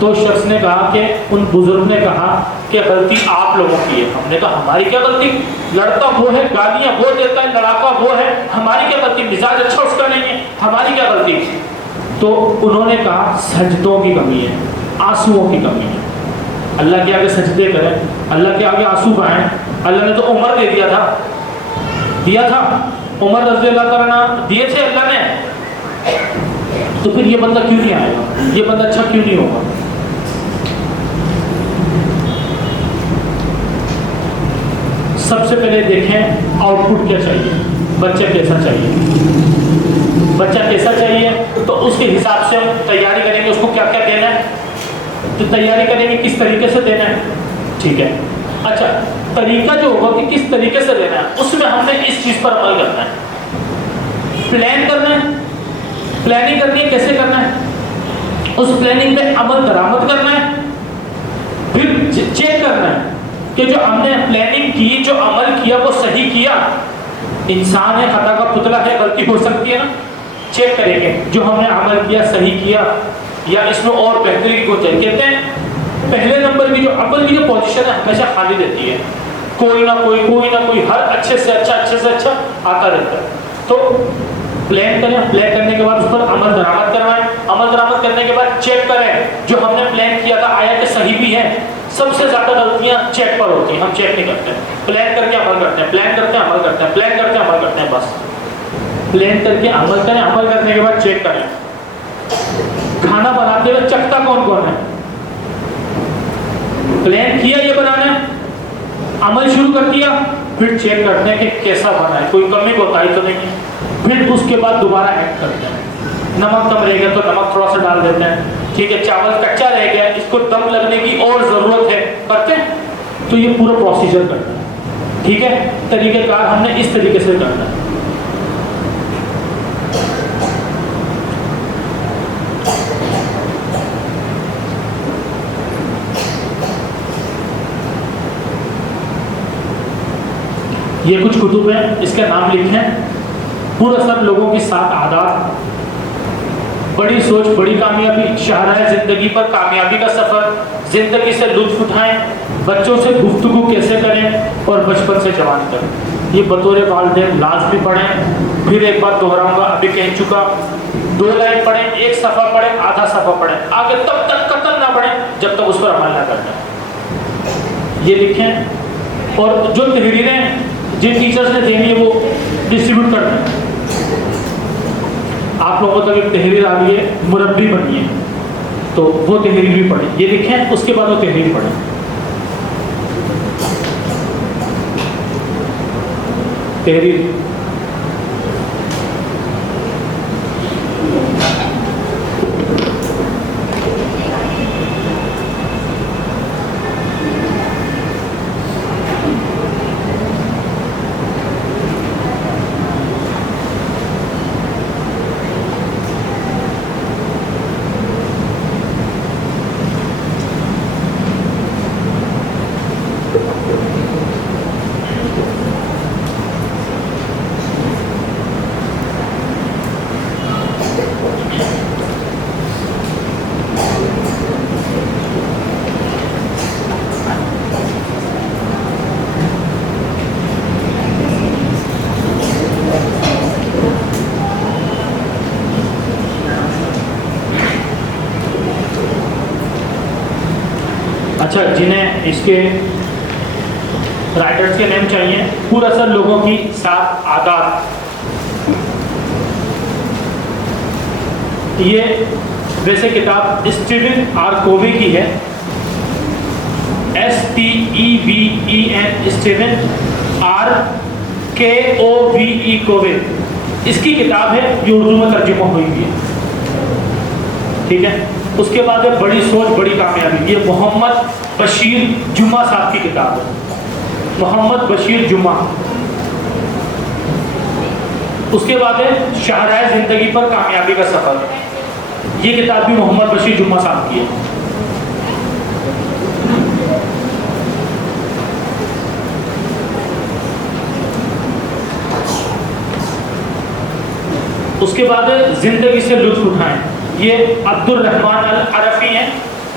تو شخص نے کہا کہ ان بزرگ نے کہا کہ غلطی آپ لوگوں کی ہے. ہم نے کہا ہماری کیا غلطی؟ لڑتا وہ ہے، گالیاں وہ دیتا ہے، لڑاکا وہ ہے، ہماری کیا غلطی؟ مزاج اچھا اس کا نہیں ہے، ہماری کیا غلطی؟ تو انہوں نے کہا سجدوں کی کمی ہے، آنسوؤں کی کمی ہے. اللہ کے آگے سجدے کریں، اللہ کے آگے آنسو بہائیں. اللہ نے تو عمر دے دیا تھا عمر رضی اللہ تعالیٰ دیے تھے اللہ نے. تو پھر یہ بندہ کیوں نہیں آئے گا؟ یہ بندہ اچھا کیوں نہیں ہوگا؟ سب سے پہلے دیکھیں آؤٹ پٹ کیا چاہیے، بچہ کیسا چاہیے. تو اس کے حساب سے ہم تیاری کریں گے، اس کو کیا کیا دینا ہے، تو تیاری کریں گے کس طریقے سے دینا ہے. ٹھیک ہے. اچھا، طریقہ جو ہوگا کہ کس طریقے سے دینا ہے، اس میں ہم نے اس چیز پر عمل کرنا ہے. پلان کرنا ہے، پلاننگ کرنی ہے، کیسے کرنا ہے، اس پلاننگ پہ عمل درآمد کرنا ہے. پھر چیک کرنا ہے کہ جو ہم نے پلاننگ کی، جو عمل کیا وہ صحیح کیا. انسان ہے، خطا کا پتلا ہے، غلطی ہو سکتی ہے نا. چیک کریں گے جو ہم نے عمل کیا صحیح کیا یا اس میں اور بہتری کی گنجائش. کہتے ہیں پہلے نمبر کی جو عمل کی جو پوزیشن ہے ہمیشہ خالی رہتی ہے، کوئی نہ کوئی ہر اچھے سے اچھا آتا رہتا ہے. تو پلان کریں، پلان کرنے کے بعد اس پر عمل درآمد کروائیں. عمل درآمد کرنے کے بعد چیک کریں جو ہم نے پلان کیا تھا آیا کہ صحیح بھی ہے. سب سے زیادہ غلطیاں چیک پر ہوتی ہیں، ہم چیک نہیں کرتے. پلان کر کے عمل کرتے ہیں، پلان کرتے ہیں عمل کرتے ہیں، پلان کرتے ہیں عمل کرتے ہیں. بس پلان کر کے عمل کریں، عمل کرنے کے بعد چیک کریں. کھانا بناتے ہوئے چکھتا کون ہے؟ پلان کیا یہ بنانا ہے، عمل شروع کر دیا، پھر چیک کرتے ہیں کہ کیسا بنا ہے، کوئی کمی کوتاہی تو نہیں ہے. پھر اس کے بعد دوبارہ ایڈ کرتے ہیں. نمک کم رہ گیا تو نمک تھوڑا سا ڈال دیتے ہیں. ٹھیک ہے، چاول کچا رہ گیا، اس کو دم لگنے کی اور ضرورت ہے، کرتے ہیں. تو یہ پورا پروسیجر کرنا ہے. ٹھیک ہے، طریقہ کار ہم نے اس طریقے سے کرنا ہے. یہ کچھ کتب ہیں، اس کا نام لکھیں. پورا سب لوگوں کی 7 عادات، بڑی سوچ بڑی کامیابی، شاہراہ زندگی پر کامیابی کا سفر، زندگی سے لطف اٹھائیں، بچوں سے گفتگو کیسے کریں اور بچپن سے جوان کریں. یہ بطور والدین لازمی پڑھیں. پھر ایک بات دہراؤں گا، ابھی کہہ چکا، 2 لائن پڑھیں، 1 صفحہ پڑھیں، آدھا صفحہ پڑھیں، آگے تب تک قطن نہ پڑھیں جب تک اس پر عمل نہ کریں. یہ لکھیں. اور جو تحریریں جن ٹیچرز نے دینی ہے وہ ڈسٹریبیوٹ کر دیں. آپ لوگوں تک ایک تحریر آ گئی ہے، مربی بنیے، تو وہ تحریر بھی پڑھیں. یہ لکھیں، اس کے بعد وہ تحریر پڑھیں. تحریر اچھا، جنہیں اس کے رائٹرز کے نیم چاہیے، پورا سر لوگوں کی 7 عادات. یہ ویسے کتاب اسٹیون آر کووی کی ہے، STEVEN، اسٹیون آر KOVE کووی. اس کی کتاب ہے، یہ اردو میں ترجمہ ہوئی ہے. ٹھیک ہے. اس کے بعد ہے بڑی سوچ بڑی کامیابی. یہ محمد بشیر جمعہ صاحب کی کتاب ہے، محمد بشیر جمعہ. اس کے بعد ہے شاہراہ زندگی پر کامیابی کا سفر. یہ کتاب بھی محمد بشیر جمعہ صاحب کی ہے. اس کے بعد زندگی سے لطف اٹھائیں. یہ عبد الرحمن العرفی ہیں،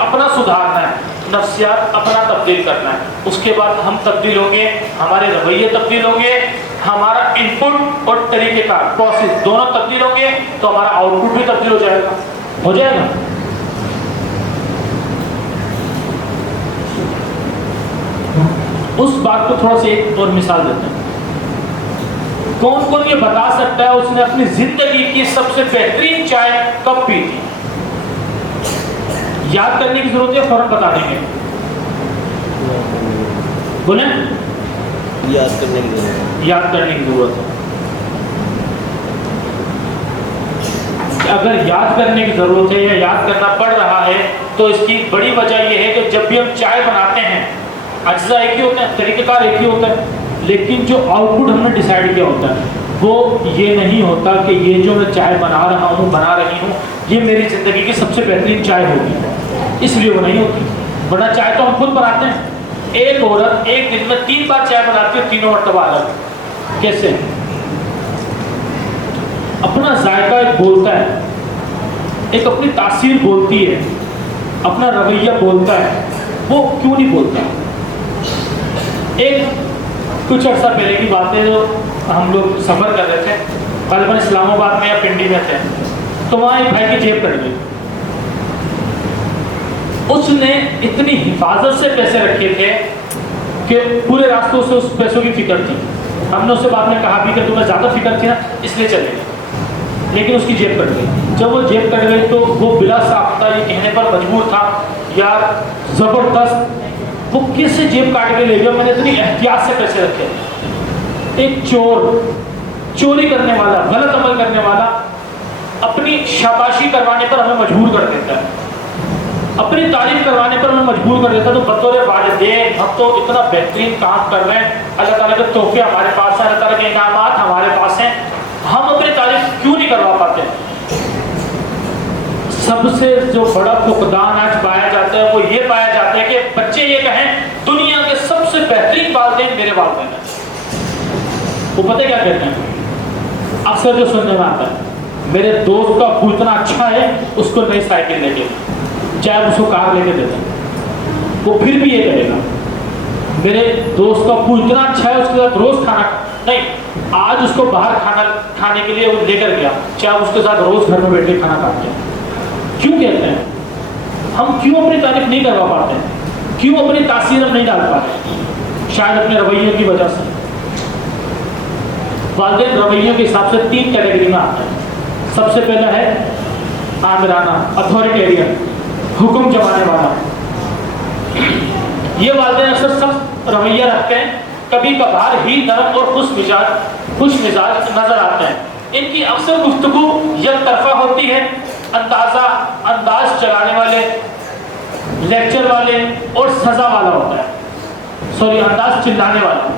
اپنا سدھارنا ہے، نفسیات اپنا تبدیل کرنا ہے، اس کے بعد ہم تبدیل ہوں گے، ہمارے رویے تبدیل ہوں گے، ہمارا ان پٹ اور طریقہ کار پروسیس دونوں تبدیل ہوں گے تو ہمارا آؤٹ پٹ بھی تبدیل ہو جائے گا. اس بات کو تھوڑا سا ایک اور مثال دیتے ہیں. کون کون یہ بتا سکتا ہے اس نے اپنی زندگی کی سب سے بہترین چائے کب پی تھی؟ یاد کرنے کی ضرورت ہے، فوراً بتا دیں گے. بولیں. یاد کرنے کی ضرورت ہے. یاد کرنے کی ضرورت ہے. اگر یاد کرنے کی ضرورت ہے یا یاد کرنا پڑ رہا ہے تو اس کی بڑی وجہ یہ ہے کہ جب بھی ہم چائے بناتے ہیں اجزاء ایک ہی ہوتا ہے، طریقہ کار ایک ہی ہوتا ہے، لیکن جو آؤٹ پٹ ہم نے ڈیسائیڈ کیا ہوتا ہے وہ یہ نہیں ہوتا کہ یہ جو میں چائے بنا رہی ہوں یہ میری زندگی کی سب سے بہترین چائے ہوگی، اس لیے وہ نہیں ہوتی. ورنہ چائے تو ہم خود بناتے ہیں. ایک عورت ایک دن میں 3 بار چائے بناتی ہے، تینوں مرتبہ الگ. کیسے؟ اپنا ذائقہ ایک بولتا ہے، ایک اپنی تاثیر بولتی ہے، اپنا رویہ بولتا ہے. وہ کیوں نہیں بولتا؟ ایک کچھ عرصہ پہلے کی بات ہے، جو ہم لوگ سفر کر رہے تھے، غالباً اسلام آباد میں یا پنڈی میں تھے، تو وہاں ایک بھائی کی جیب کٹ گئی. اس نے اتنی حفاظت سے پیسے رکھے تھے کہ پورے راستوں سے اس پیسوں کی فکر تھی. ہم نے اس سے بعد میں کہا بھی کہ تمہیں زیادہ فکر تھی نا اس لیے چلے گئے، لیکن اس کی جیب کٹ گئی. جب وہ جیب کٹ گئی تو وہ بلا ساختہ یہ کہنے پر مجبور تھا یار زبردست وہ کس سے جیب کاٹ کے لے گیا، میں نے اتنی احتیاط سے پیسے رکھے. ایک چوری کرنے والا، غلط عمل کرنے والا اپنی شاباشی کروانے پر ہمیں مجبور کر دیتا ہے، اپنی تعریف کروانے پر ہمیں مجبور کر دیتا ہے. تو بطور والدین ہم تو اتنا بہترین کام کر رہے ہیں، اللہ تعالیٰ کے تحفے ہمارے پاس ہیں، اللہ تعالیٰ کے انعامات ہمارے پاس ہیں، ہم اپنی تعریف کیوں نہیں کروا پاتے؟ سب سے جو بڑا فقدان آج پایا جاتا ہے وہ یہ پایا جاتا ہے کہ بچے یہ کہیں دنیا کے سب سے بہترین والدین میرے والدین ہیں. وہ پتہ کیا کہتے ہیں؟ اکثر جو سننے میں آتا ہے میرے دوست کا ابو اتنا اچھا ہے اس کو نئی سائیکل لے کے، چاہے اس کو کار لے کے دیتے ہیں، وہ پھر بھی یہ کہے گا میرے دوست کا ابو اتنا اچھا ہے اس کے ساتھ روز کھانا نہیں، آج اس کو باہر کھانے کے لیے وہ لے کر گیا، چاہے اس کے ساتھ روز گھر میں بیٹھ کے کھانا کھاتے ہیں. کیوں کہتے ہیں؟ ہم کیوں اپنی تعریف نہیں کروا پاتے ہیں؟ کیوں اپنی تاثیر ہم نہیں ڈال پاتے؟ شاید اپنے رویوں کی وجہ سے. والدین رویوں کے حساب سے 3 کیٹیگری میں آتے ہیں. سب سے پہلا ہے آمرانہ، اتھارٹیرین، حکم جمانے والا. یہ والدین اکثر سخت رویہ رکھتے ہیں، کبھی کبھار ہی نرم اور خوش مزاج نظر آتے ہیں. ان کی اکثر گفتگو یک طرفہ ہوتی ہے، انداز چلانے والے، لیکچر والے اور سزا والا ہوتا ہے، انداز چلانے والا.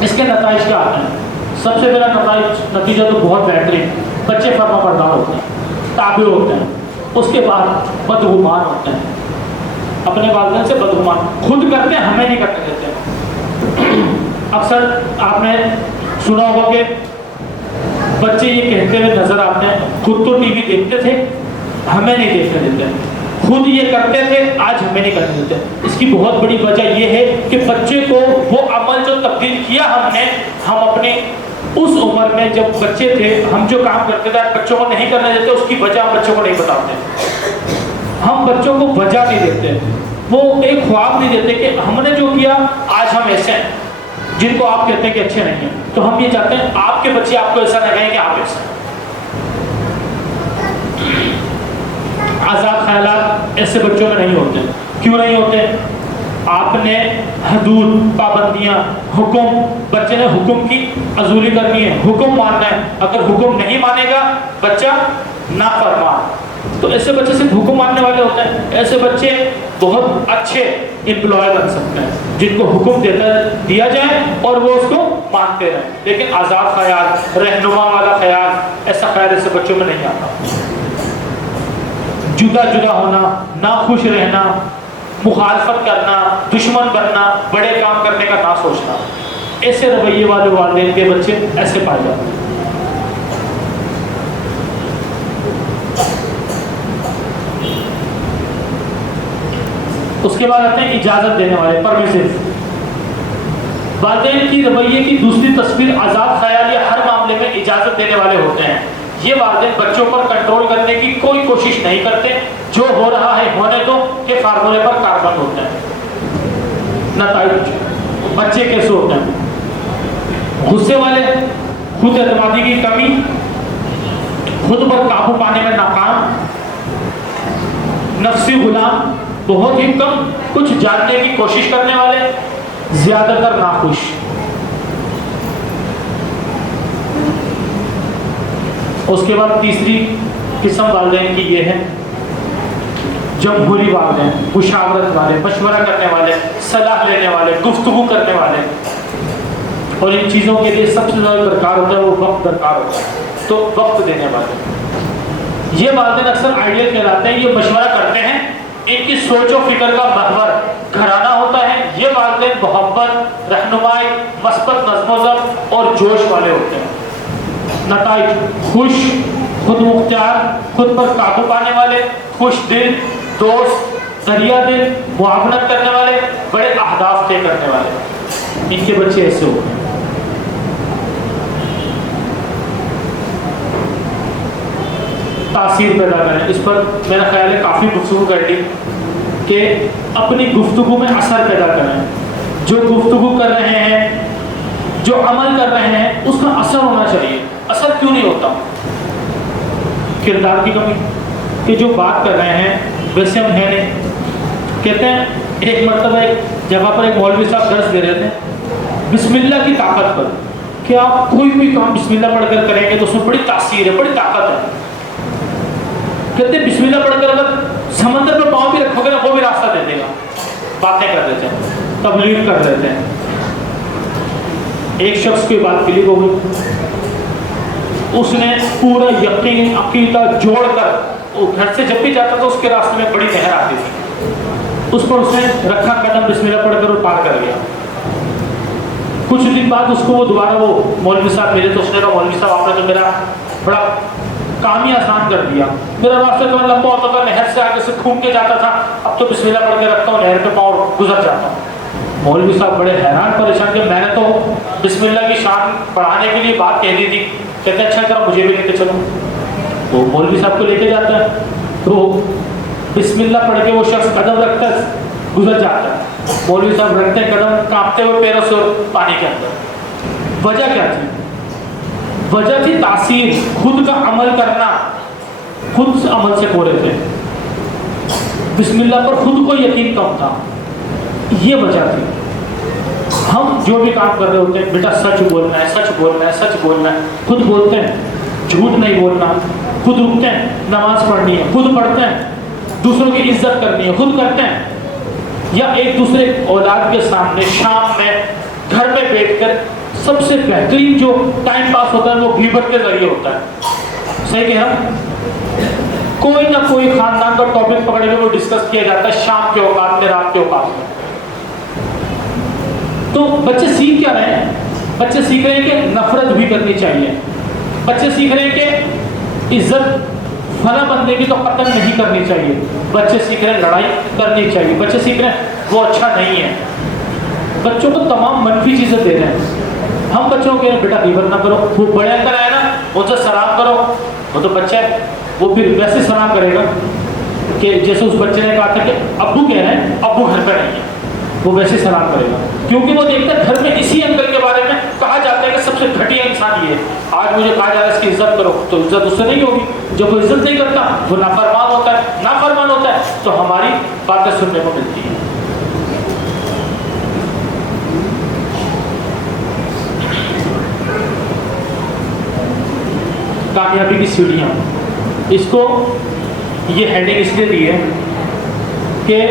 اس کے نتائج کیا آتے ہیں؟ سب سے پہلا نتیجہ تو بہت بہترین، بچے فرما بردار ہوتے ہیں، تابع ہوتے ہیں. اس کے بعد بدگمان ہوتے ہیں، اپنے والدین سے بدگمان، خود کرتے ہیں ہمیں نہیں کرنے دیتے. اکثر آپ نے سنا ہوگا کہ بچے یہ کہتے ہوئے نظر آتے ہیں خود تو ٹی وی دیکھتے تھے ہمیں نہیں دیکھنے دیتے، خود یہ کرتے تھے آج ہمیں نہیں کرنے دیتے. اس کی بہت بڑی وجہ یہ ہے کہ بچے کو وہ عمل جو تبدیل کیا ہم اپنے اس عمر میں جب بچے تھے، ہم جو کام کرتے تھے بچوں کو نہیں کرنے دیتے، اس کی وجہ ہم بچوں کو نہیں بتاتے. ہم بچوں کو وجہ نہیں دیتے، وہ ایک خواب نہیں دیتے کہ ہم نے جو کیا آج ہم ایسے ہیں جن کو آپ کہتے ہیں کہ اچھے نہیں ہیں. تو ہم یہ چاہتے ہیں آپ کے بچے آپ کو ایسا نہ کہیں کہ آپ ایسا ہیں. آزاد خیالات ایسے بچوں میں نہیں ہوتے. کیوں نہیں ہوتے؟ آپ نے حدود، پابندیاں، حکم، بچے نے حکم کی عزولی کرنی ہے، حکم ماننا ہے. اگر حکم نہیں مانے گا بچہ نافرمان. تو ایسے بچے صرف حکم ماننے والے ہوتے ہیں. ایسے بچے بہت اچھے امپلائے بن سکتے ہیں جن کو حکم دیا جائے اور وہ اس کو مانتے رہیں. لیکن آزاد خیال، رہنما والا خیال، ایسا خیال ایسے بچوں میں نہیں آتا. جدا ہونا، ناخوش رہنا، مخالفت کرنا، دشمن بننا، بڑے کام کرنے کا نہ سوچنا، ایسے رویے والے والدین کے بچے ایسے پائے جاتے ہیں. اس کے بعد آتے ہیں اجازت دینے والے، پرمیسو۔ والدین کی رویے کی دوسری تصویر آزاد خیال یا ہر معاملے میں اجازت دینے والے ہوتے ہیں۔ یہ والدین بچوں پر کنٹرول کرنے کی کوئی کوشش نہیں کرتے، جو ہو رہا ہے ہونے دو کے فارمولے پر کاربن ہوتے ہیں۔ نتائج بچے کیسے ہوتے ہیں؟ غصے والے، خود اعتمادی کی کمی، خود پر قابو پانے میں ناکام، نفسی غلام، بہت ہی کم کچھ جاننے کی کوشش کرنے والے، زیادہ تر ناخوش۔ اس کے بعد تیسری قسم والدین کی یہ ہے جمہوری والدین، مشاورت والے، مشورہ کرنے والے، صلاح لینے والے، گفتگو کرنے والے، اور ان چیزوں کے لیے سب سے زیادہ درکار ہوتا ہے وہ وقت درکار ہوتا ہے، تو وقت دینے والے۔ یہ والدین اکثر آئیڈیل کہلاتے ہیں، یہ مشورہ کرتے ہیں، ان کی سوچ و فکر کا محور گھرانہ ہوتا ہے۔ یہ والدین محبت، رہنمائی، مثبت نظم و ضبط اور جوش والے ہوتے ہیں۔ نتائج خوش، خود مختار، خود پر قابو پانے والے، خوش دل، دوست، دریا دل، معاونت کرنے والے، بڑے اہداف طے کرنے والے، ان کے بچے ایسے ہوتے ہیں۔ تاثیر پیدا کریں، اس پر میرا خیال ہے کافی گفتگو کر لی کہ اپنی گفتگو میں اثر پیدا کریں۔ جو گفتگو کر رہے ہیں، جو عمل کر رہے ہیں، اس کا اثر ہونا چاہیے۔ اثر کیوں نہیں ہوتا؟ کردار کی کمی، کہ جو بات کر رہے ہیں ویسے ہم ہیں نہیں۔ کہتے ہیں ایک مرتبہ ایک جگہ پر ایک مولوی صاحب درس دے رہے تھے بسم اللہ کی طاقت پر، کہ آپ کوئی بھی کام بسم اللہ پڑھ کر کریں گے تو اس میں بڑی تاثیر ہے، بڑی طاقت ہے۔ کہتے ہیں بسم اللہ پڑھ کر اگر سمندر پر پاؤں بھی رکھو گے نا وہ بھی راستہ دے دے گا۔ باتیں کر دیتے ہیں، تبلیغ کر دیتے ہیں۔ ایک شخص کی بات کلک ہو گئی، اس نے پورا یقین عقیدہ جوڑ کر، وہ گھر سے جب بھی جاتا تھا اس کے راستے میں بڑی نہر آتی تھی، اس پر اس نے رکھا قدم، بسم اللہ پڑھ کر وہ پار کر گیا۔ کچھ دن بعد اس کو وہ دوبارہ وہ مولوی صاحب ملے تو اس نے کہا مولوی صاحب آپ نے تو میرا بڑا کام ہی آسان کر دیا، میرا راستہ تو لمبا ہوتا تھا، نہر سے آگے سے گھوم کے جاتا تھا، اب تو بسم اللہ پڑھ کے رکھتا ہوں، نہر پہ پاؤں گزر جاتا ہوں۔ مولوی صاحب بڑے حیران پریشان کہ میں نے تو بسم اللہ کی شان بڑھانے کے لیے بات کہہ دی تھی۔ کہتے ہیں اچھا کرا مجھے بھی لے کے چلو۔ وہ مولوی صاحب کو لے کے جاتا ہے تو بسم اللہ پڑھ کے وہ شخص قدم رکھتا ہے، گزر جاتا ہے۔ مولوی صاحب رکھتے ہیں قدم کانپتے ہوئے پیروں سے پانی کے اندر۔ وجہ کیا تھی؟ وجہ تھی تاثیر، خود کا عمل کرنا، خود سے عمل سے پورے تھے، بسم اللہ پر خود کو یقین کم تھا، یہ وجہ تھی۔ ہم جو بھی کام کر رہے ہوتے ہیں بیٹا سچ بولنا ہے، سچ بولنا ہے، سچ بولنا ہے، خود بولتے ہیں، جھوٹ نہیں بولنا، خود رکتے ہیں، نماز پڑھنی ہے خود پڑھتے ہیں، دوسروں کی عزت کرنی ہے خود کرتے ہیں، یا ایک دوسرے اولاد کے سامنے شام میں گھر میں بیٹھ کر سب سے بہترین جو ٹائم پاس ہوتا ہے وہ غیبت کے ذریعے ہوتا ہے۔ صحیح کہ ہم کوئی نہ کوئی خاندان کا ٹاپک پکڑ کے وہ ڈسکس کیا جاتا ہے شام کے اوقات میں، رات کے اوقات میں۔ تو بچے سیکھ کیا رہے ہیں؟ بچے سیکھ رہے ہیں کہ نفرت بھی کرنی چاہیے، بچے سیکھ رہے ہیں کہ عزت فلاں بندے کی تو قتل نہیں کرنی چاہیے، بچے سیکھ رہے ہیں لڑائی کرنی چاہیے، بچے سیکھ رہے ہیں وہ اچھا نہیں ہے۔ بچوں کو تمام منفی چیزیں دے رہے ہیں۔ ہم بچوں کو کہہ رہے ہیں بیٹا غیبت نہ کرو، وہ بڑے اندر آئے نا ان سے سلام کرو، وہ تو بچہ ہے وہ پھر ویسے سلام کرے گا کہ جیسے اس بچے نے کہا تھا کہ ابو کہہ رہے ہیں ابو گھر پہ نہیں ہے، وہ ویسے سلام کرے گا، کیونکہ وہ دیکھتا ہے گھر میں اسی انکل کے بارے میں کہا جاتا ہے کہ سب سے گھٹیا انسان یہ ہے، آج مجھے کہا جا رہا ہے اس کی عزت کرو، تو عزت اس سے نہیں ہوگی۔ جب وہ عزت نہیں کرتا وہ نافرمان ہوتا ہے، نافرمان ہوتا ہے تو ہماری باتیں سننے کو ملتی ہیں۔ کامیابی کی سیڑھیاں، اس کو یہ ہیڈنگ اس لیے دی ہے کہ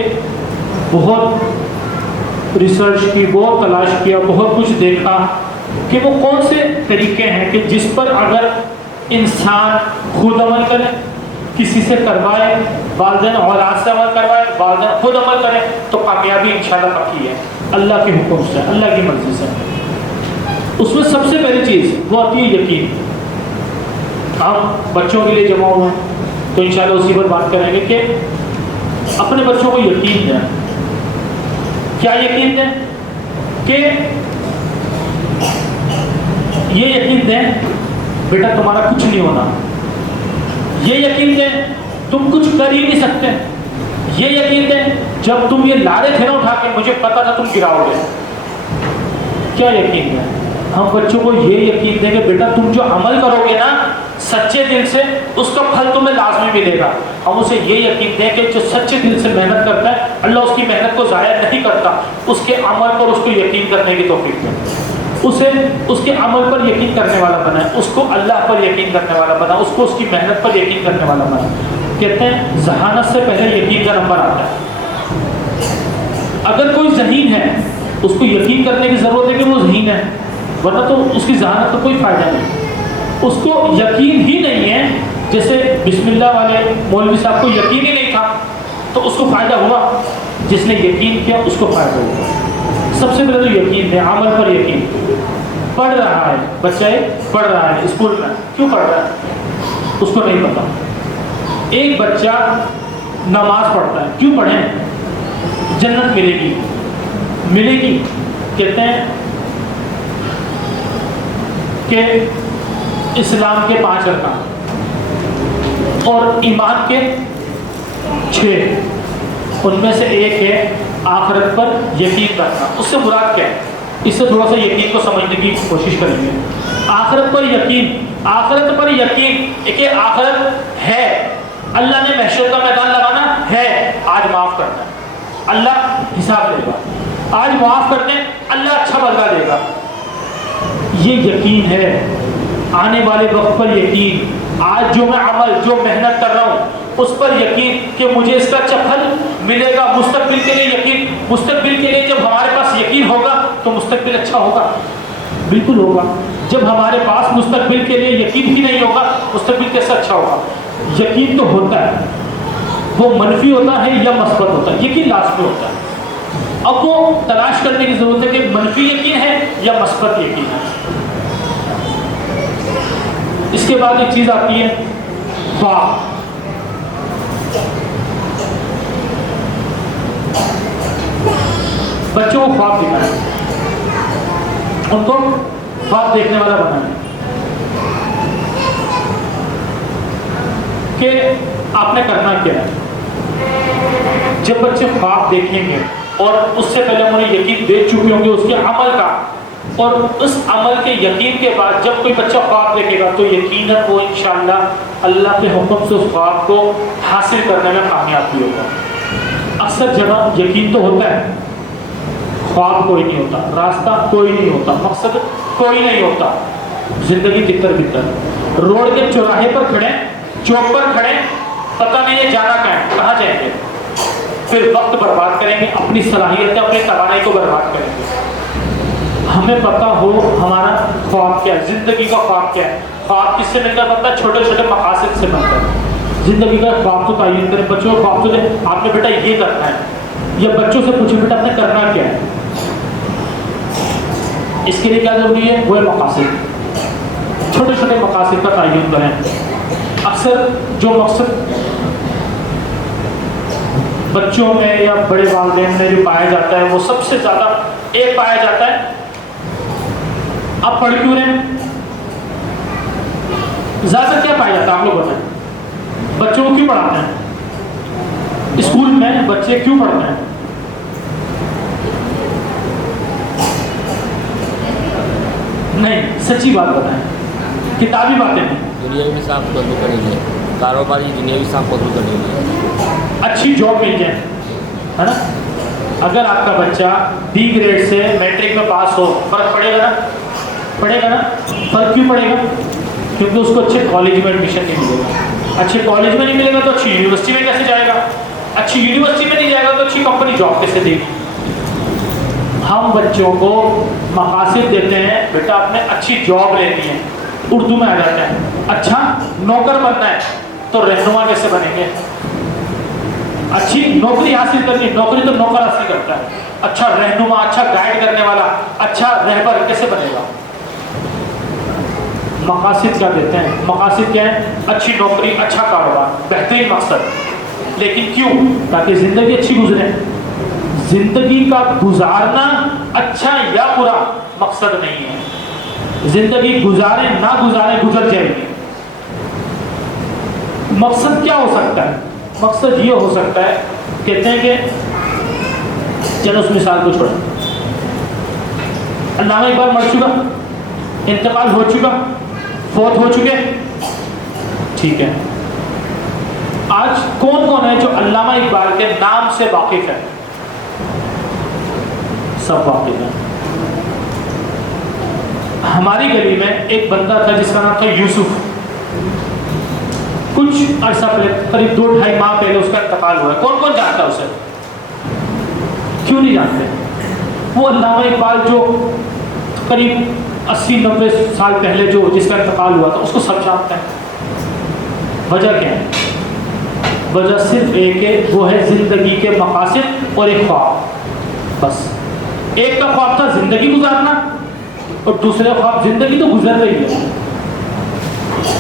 بہت ریسرچ کی، بہت تلاش کیا، بہت کچھ دیکھا کہ وہ کون سے طریقے ہیں کہ جس پر اگر انسان خود عمل کرے، کسی سے کروائے، والدین اولاد سے عمل کروائے، والدین خود عمل کرے تو کامیابی انشاءاللہ پکی ہے اللہ کے حکم سے، اللہ کی مرضی سے۔ اس میں سب سے پہلی چیز وہ آتی ہے یقین۔ ہم بچوں کے لیے جمع ہوئے ہیں تو انشاءاللہ اسی پر بات کریں گے کہ اپنے بچوں کو یقین دیں کیا یقین دیں کہ یہ یقین دیں بیٹا تمہارا کچھ نہیں ہونا، یہ یقین دیں تم کچھ کر ہی نہیں سکتے، یہ یقین دیں جب تم یہ لا رہے تھے نا اٹھا کے مجھے پتا تھا تم گراؤ گے۔ کیا یقین دیں؟ ہم بچوں کو یہ یقین دیں کہ بیٹا تم جو عمل کرو گے نا سچے دل سے اس کا پھل تمہیں لازمی ملے گا۔ ہم اسے یہ یقین دیں کہ جو سچے دل سے محنت کرتا ہے اللہ اس کی محنت کو ضائع نہیں کرتا، اس کے عمل پر اس کو یقین کرنے کی توفیق دے، اسے اس کے عمل پر یقین کرنے والا بنا ہے، اس کو اللہ پر یقین کرنے والا بنا، اس کو اس کی محنت پر یقین کرنے والا بنا۔ کہتے ہیں ذہانت سے پہلے یقین کا نمبر آتا ہے۔ اگر کوئی ذہین ہے اس کو یقین کرنے کی ضرورت ہے کہ وہ ذہین ہے، ورنہ تو اس کی ذہانت کا کوئی فائدہ نہیں۔ اس کو یقین ہی نہیں ہے، جیسے بسم اللہ والے مولوی صاحب کو یقین ہی نہیں تھا تو اس کو فائدہ ہوا، جس نے یقین کیا اس کو فائدہ ہوا۔ سب سے پہلے تو یقین ہے، عمل پر یقین۔ پڑھ رہا ہے بچہ، پڑھ رہا ہے اسکول میں، کیوں پڑھ رہا ہے اس کو نہیں پتا۔ ایک بچہ نماز پڑھتا ہے، کیوں پڑھیں؟ جنت ملے گی، ملے گی۔ کہتے ہیں کہ اسلام کے 5 ارکان اور ایمان کے 6، ان میں سے ایک ہے آخرت پر یقین رکھنا۔ اس سے مراد کیا ہے؟ اس سے تھوڑا سا یقین کو سمجھنے کی کوشش کریں گے۔ آخرت پر یقین، آخرت پر یقین کہ آخرت ہے، اللہ نے محشر کا میدان لگانا ہے، آج معاف کرنا ہے، اللہ حساب لے گا، آج معاف کرنے اللہ اچھا بدلہ دے گا، یہ یقین ہے۔ آنے والے وقت پر یقین، آج جو میں عمل جو محنت کر رہا ہوں اس پر یقین کہ مجھے اس کا اچھا پھل ملے گا۔ مستقبل کے لیے یقین، مستقبل کے لیے جب ہمارے پاس یقین ہوگا تو مستقبل اچھا ہوگا، بالکل ہوگا۔ جب ہمارے پاس مستقبل کے لیے یقین ہی نہیں ہوگا مستقبل کیسے اچھا ہوگا؟ یقین تو ہوتا ہے، وہ منفی ہوتا ہے یا مثبت ہوتا ہے، یقین لازمی ہوتا ہے۔ اب وہ تلاش کرنے کی ضرورت ہے کہ منفی یقین ہے یا مثبت یقین ہے۔ اس کے بعد ایک چیز آتی ہے خواب۔ بچوں کو خواب دکھانا ہے، ان کو خواب دیکھنے والا بنانا ہے کہ آپ نے کرنا کیا ہے۔ جب بچے خواب دیکھیں گے اور اس سے پہلے انہیں یقین دے چکے ہوں گے اس کے عمل کا، اور اس عمل کے یقین کے بعد جب کوئی بچہ خواب دیکھے گا تو یقیناً وہ انشاءاللہ اللہ کے حکم سے اس خواب کو حاصل کرنے میں کامیاب بھی ہوگا۔ اکثر جگہ یقین تو ہوتا ہے، خواب کوئی نہیں ہوتا، راستہ کوئی نہیں ہوتا، مقصد کوئی نہیں ہوتا، زندگی تتر بتر۔ روڈ کے چوراہے پر کھڑے، چوک پر کھڑے، پتہ نہیں ہے جانا کہاں جائیں گے، پھر وقت برباد کریں گے، اپنی صلاحیتیں اپنی توانائی کو برباد کریں گے۔ ہمیں پتہ ہو ہمارا خواب کیا ہے، زندگی کا خواب کیا ہے۔ خواب کس سے ملتا ہے؟ پتہ ہے چھوٹے چھوٹے مقاصد سے ملتا ہے۔ زندگی کا خواب تو تعین کریں، بچوں کو خواب تو دیں، آپ نے بیٹا یہ کرنا ہے، یا بچوں سے پوچھیں بیٹا آپ نے کرنا کیا ہے۔ اس کے لیے کیا ضروری ہے؟ وہ ہے مقاصد، چھوٹے چھوٹے مقاصد کا تعین کریں۔ اکثر جو مقصد بچوں میں یا بڑے والدین میں جو پایا جاتا ہے وہ سب سے زیادہ ایک پایا جاتا ہے، آپ پڑھ کیوں رہے ہیں؟ زیادہ کیا پایا جاتا ہے آپ لوگ بتائیں؟ بچوں کو کیوں پڑھاتے ہیں؟ اسکول میں بچے کیوں پڑھتے ہیں؟ نہیں، سچی بات بتائیں، کتابی باتیں نہیں، دنیاوی صاحب فضل کریں گے، کاروباری دنیاوی صاحب فضل کریں گے، اچھی جاب مل جائے، ہے نا؟ اگر آپ کا بچہ ڈی گریڈ سے میٹرک میں پاس ہو، فرق پڑے گا نا؟ پڑے گا نا؟ فرق کیوں پڑے گا؟ کیونکہ اس کو اچھے کالج میں ایڈمیشن نہیں ملے گا، اچھے کالج میں نہیں ملے گا تو اچھی یونیورسٹی میں کیسے جائے گا؟ اچھی یونیورسٹی میں نہیں جائے گا تو اچھی کمپنی جاب کیسے دے گی؟ ہم بچوں کو مقاصد دیتے ہیں، بیٹا آپ نے اچھی جاب لینی ہے، اردو میں آ جاتا ہے، اچھا نوکر بننا ہے تو رہنما کیسے بنیں گے؟ اچھی نوکری حاصل کرنی، نوکری تو نوکر حاصل کرتا ہے، اچھا رہنما، اچھا گائیڈ کرنے والا، اچھا رہبر کیسے بنے گا؟ مقاصد کیا دیتے ہیں؟ مقاصد کیا ہے؟ اچھی نوکری، اچھا کاروبار، بہترین مقصد، لیکن کیوں؟ تاکہ زندگی اچھی گزرے، زندگی کا گزارنا اچھا یا برا مقصد نہیں ہے. زندگی گزاریں نہ گزاریں گزر جائے گی. مقصد کیا ہو سکتا ہے؟ مقصد یہ ہو سکتا ہے، کہتے ہیں کہ چلو اس مثال کو چھوڑیں، علامہ اقبال مر چکا، انتقال ہو چکا، فوت ہو چکے، ٹھیک ہے. آج کون کون ہے جو علامہ اقبال کے نام سے واقف ہے؟ سب واقف ہیں. ہماری گلی میں ایک بندہ تھا جس کا نام تھا یوسف. کچھ عرصہ پہلے، قریب 2-2.5 ماہ پہلے اس کا انتقال ہوا ہے. کون کون جانتا ہے اسے؟ کیوں نہیں جانتے؟ وہ علامہ اقبال جو قریب 80-90 سال پہلے جو جس کا انتقال ہوا تھا، اس کو سب جانتے ہیں. وجہ کیا ہے؟ وجہ صرف ایک ہے، وہ ہے زندگی کے مقاصد اور ایک خواب. بس ایک کا خواب تھا زندگی گزارنا، اور دوسرے خواب زندگی تو گزر رہی ہے،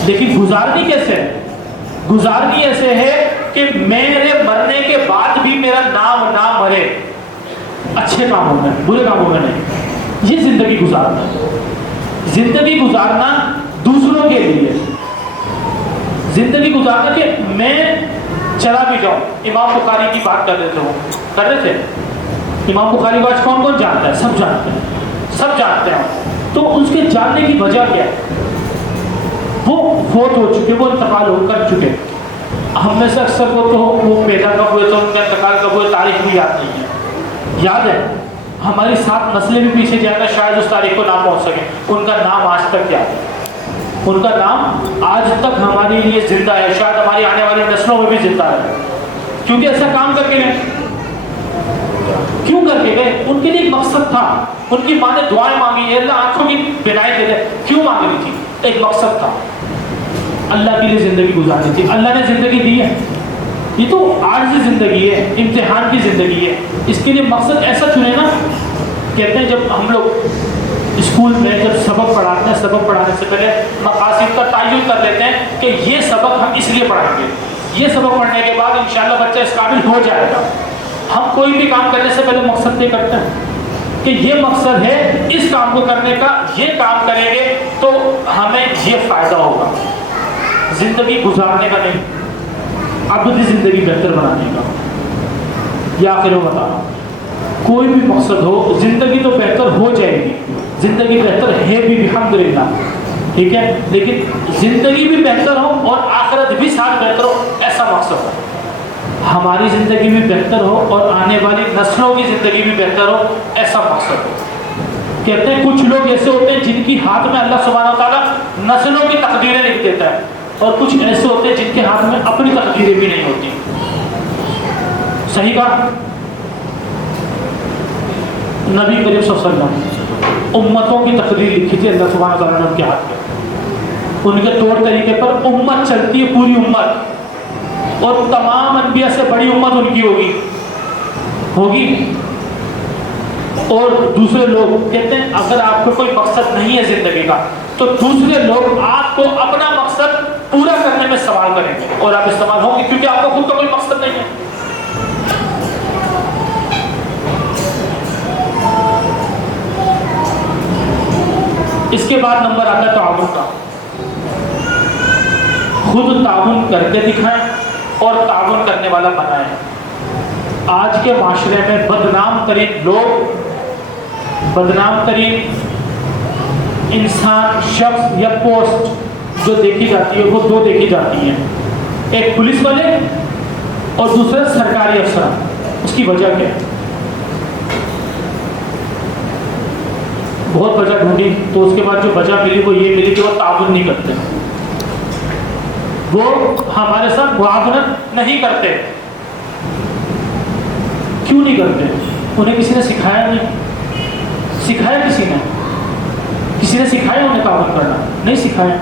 لیکن گزارنی کیسے ہے؟ گزارنی ایسے ہے کہ میرے مرنے کے بعد بھی میرا نام نہ مرے، اچھے کاموں میں، برے کاموں میں نہیں. یہ زندگی گزارنا ہے. زندگی گزارنا دوسروں کے لیے، زندگی گزارنا کہ میں چلا بھی جاؤں. امام بخاری کی بات کر رہے تھے. امام بخاری کو آج کون کون جانتا ہے؟ سب جانتے ہیں، سب جانتے ہیں. تو اس کے جاننے کی وجہ کیا ہے؟ وہ فوت ہو چکے، وہ انتقال ہو کر چکے. ہم میں سے اکثر کو تو وہ پیدا کب ہوئے تو ان کا انتقال کب ہوئے تاریخ بھی یاد نہیں ہے. یاد ہے ہماری 7 نسلیں بھی پیچھے جائے گا شاید اس تاریخ کو نہ پہنچ سکے. ان کا نام آج تک یاد ہے، ان کا نام آج تک ہمارے لیے زندہ ہے، شاید ہماری آنے والی نسلوں میں بھی زندہ ہے. کیونکہ ایسا کام کر کے گئے. کیوں کر کے گئے؟ ان کے لیے ایک مقصد تھا. ان کی ماں نے دعائیں مانگی، اللہ آنکھوں کی بینائی دے دے. کیوں مانگی تھی؟ ایک مقصد تھا، اللہ کے لیے زندگی گزارنی تھی. اللہ نے زندگی دی ہے. یہ تو عارضی زندگی ہے، امتحان کی زندگی ہے. اس کے لیے مقصد ایسا چنے نا. کہتے ہیں جب ہم لوگ اسکول میں جب سبق پڑھاتے ہیں، سبق پڑھانے سے پہلے مقاصد کا تعین کر لیتے ہیں کہ یہ سبق ہم اس لیے پڑھائیں گے. یہ سبق پڑھنے کے بعد انشاءاللہ بچہ اس قابل ہو جائے گا. ہم کوئی بھی کام کرنے سے پہلے مقصد طے کرتے ہیں کہ یہ مقصد ہے اس کام کو کرنے کا، یہ کام کریں گے تو ہمیں یہ فائدہ ہوگا. زندگی گزارنے کا نہیں، ابدی زندگی بہتر بنانے کا. یا آخر وہ بتا رہا ہوں، کوئی بھی مقصد ہو، زندگی تو بہتر ہو جائے گی. زندگی بہتر ہے بھی الحمدللہ، ٹھیک ہے، لیکن زندگی بھی بہتر ہو اور آخرت بھی ساتھ بہتر ہو، ایسا مقصد ہو. ہماری زندگی بھی بہتر ہو اور آنے والی نسلوں کی زندگی بھی بہتر ہو، ایسا مقصد ہو. کہتے ہیں کچھ لوگ ایسے ہوتے ہیں جن کی ہاتھ میں اللہ سبحانہ وتعالیٰ نسلوں کی تقدیریں لکھ دیتا ہے، اور کچھ ایسے ہوتے ہیں جن کے ہاتھ میں اپنی تقدیریں بھی نہیں ہوتی. صحیح کہا؟ نبی کریم صلی اللہ علیہ وسلم امتوں کی تقدیر لکھی تھی اللہ سبحانہ وتعالیٰ نے ان کے ہاتھ میں. ان کے طور طریقے پر امت چلتی ہے، پوری امت، اور تمام انبیاء سے بڑی امت ان کی ہوگی. اور دوسرے لوگ کہتے ہیں اگر آپ کو کوئی مقصد نہیں ہے زندگی کا تو دوسرے لوگ آپ کو اپنا مقصد پورا کرنے میں استعمال کریں گے، اور آپ استعمال ہوں گے کیونکہ آپ کو خود کا کوئی مقصد نہیں ہے. اس کے بعد نمبر آتا ہے تعاون کا. خود تعاون کر کے دکھائیں اور تعاون کرنے والا بنائیں. آج کے معاشرے میں بدنام ترین لوگ، بدنام ترین انسان، شخص یا پوسٹ جو دیکھی جاتی ہے وہ 2 دیکھی جاتی ہیں. ایک پولیس والے اور دوسرے سرکاری افسران. اس کی وجہ کیا ہے؟ بہت وجہ ڈھونڈی تو اس کے بعد جو وجہ ملی وہ یہ ملی کہ وہ تعاون نہیں کرتے، وہ ہمارے ساتھ معاونت نہیں کرتے. کیوں نہیں کرتے؟ انہیں کسی نے سکھایا نہیں. سکھایا کسی نے سکھایا انہیں تعاون کرنا؟ نہیں سکھایا،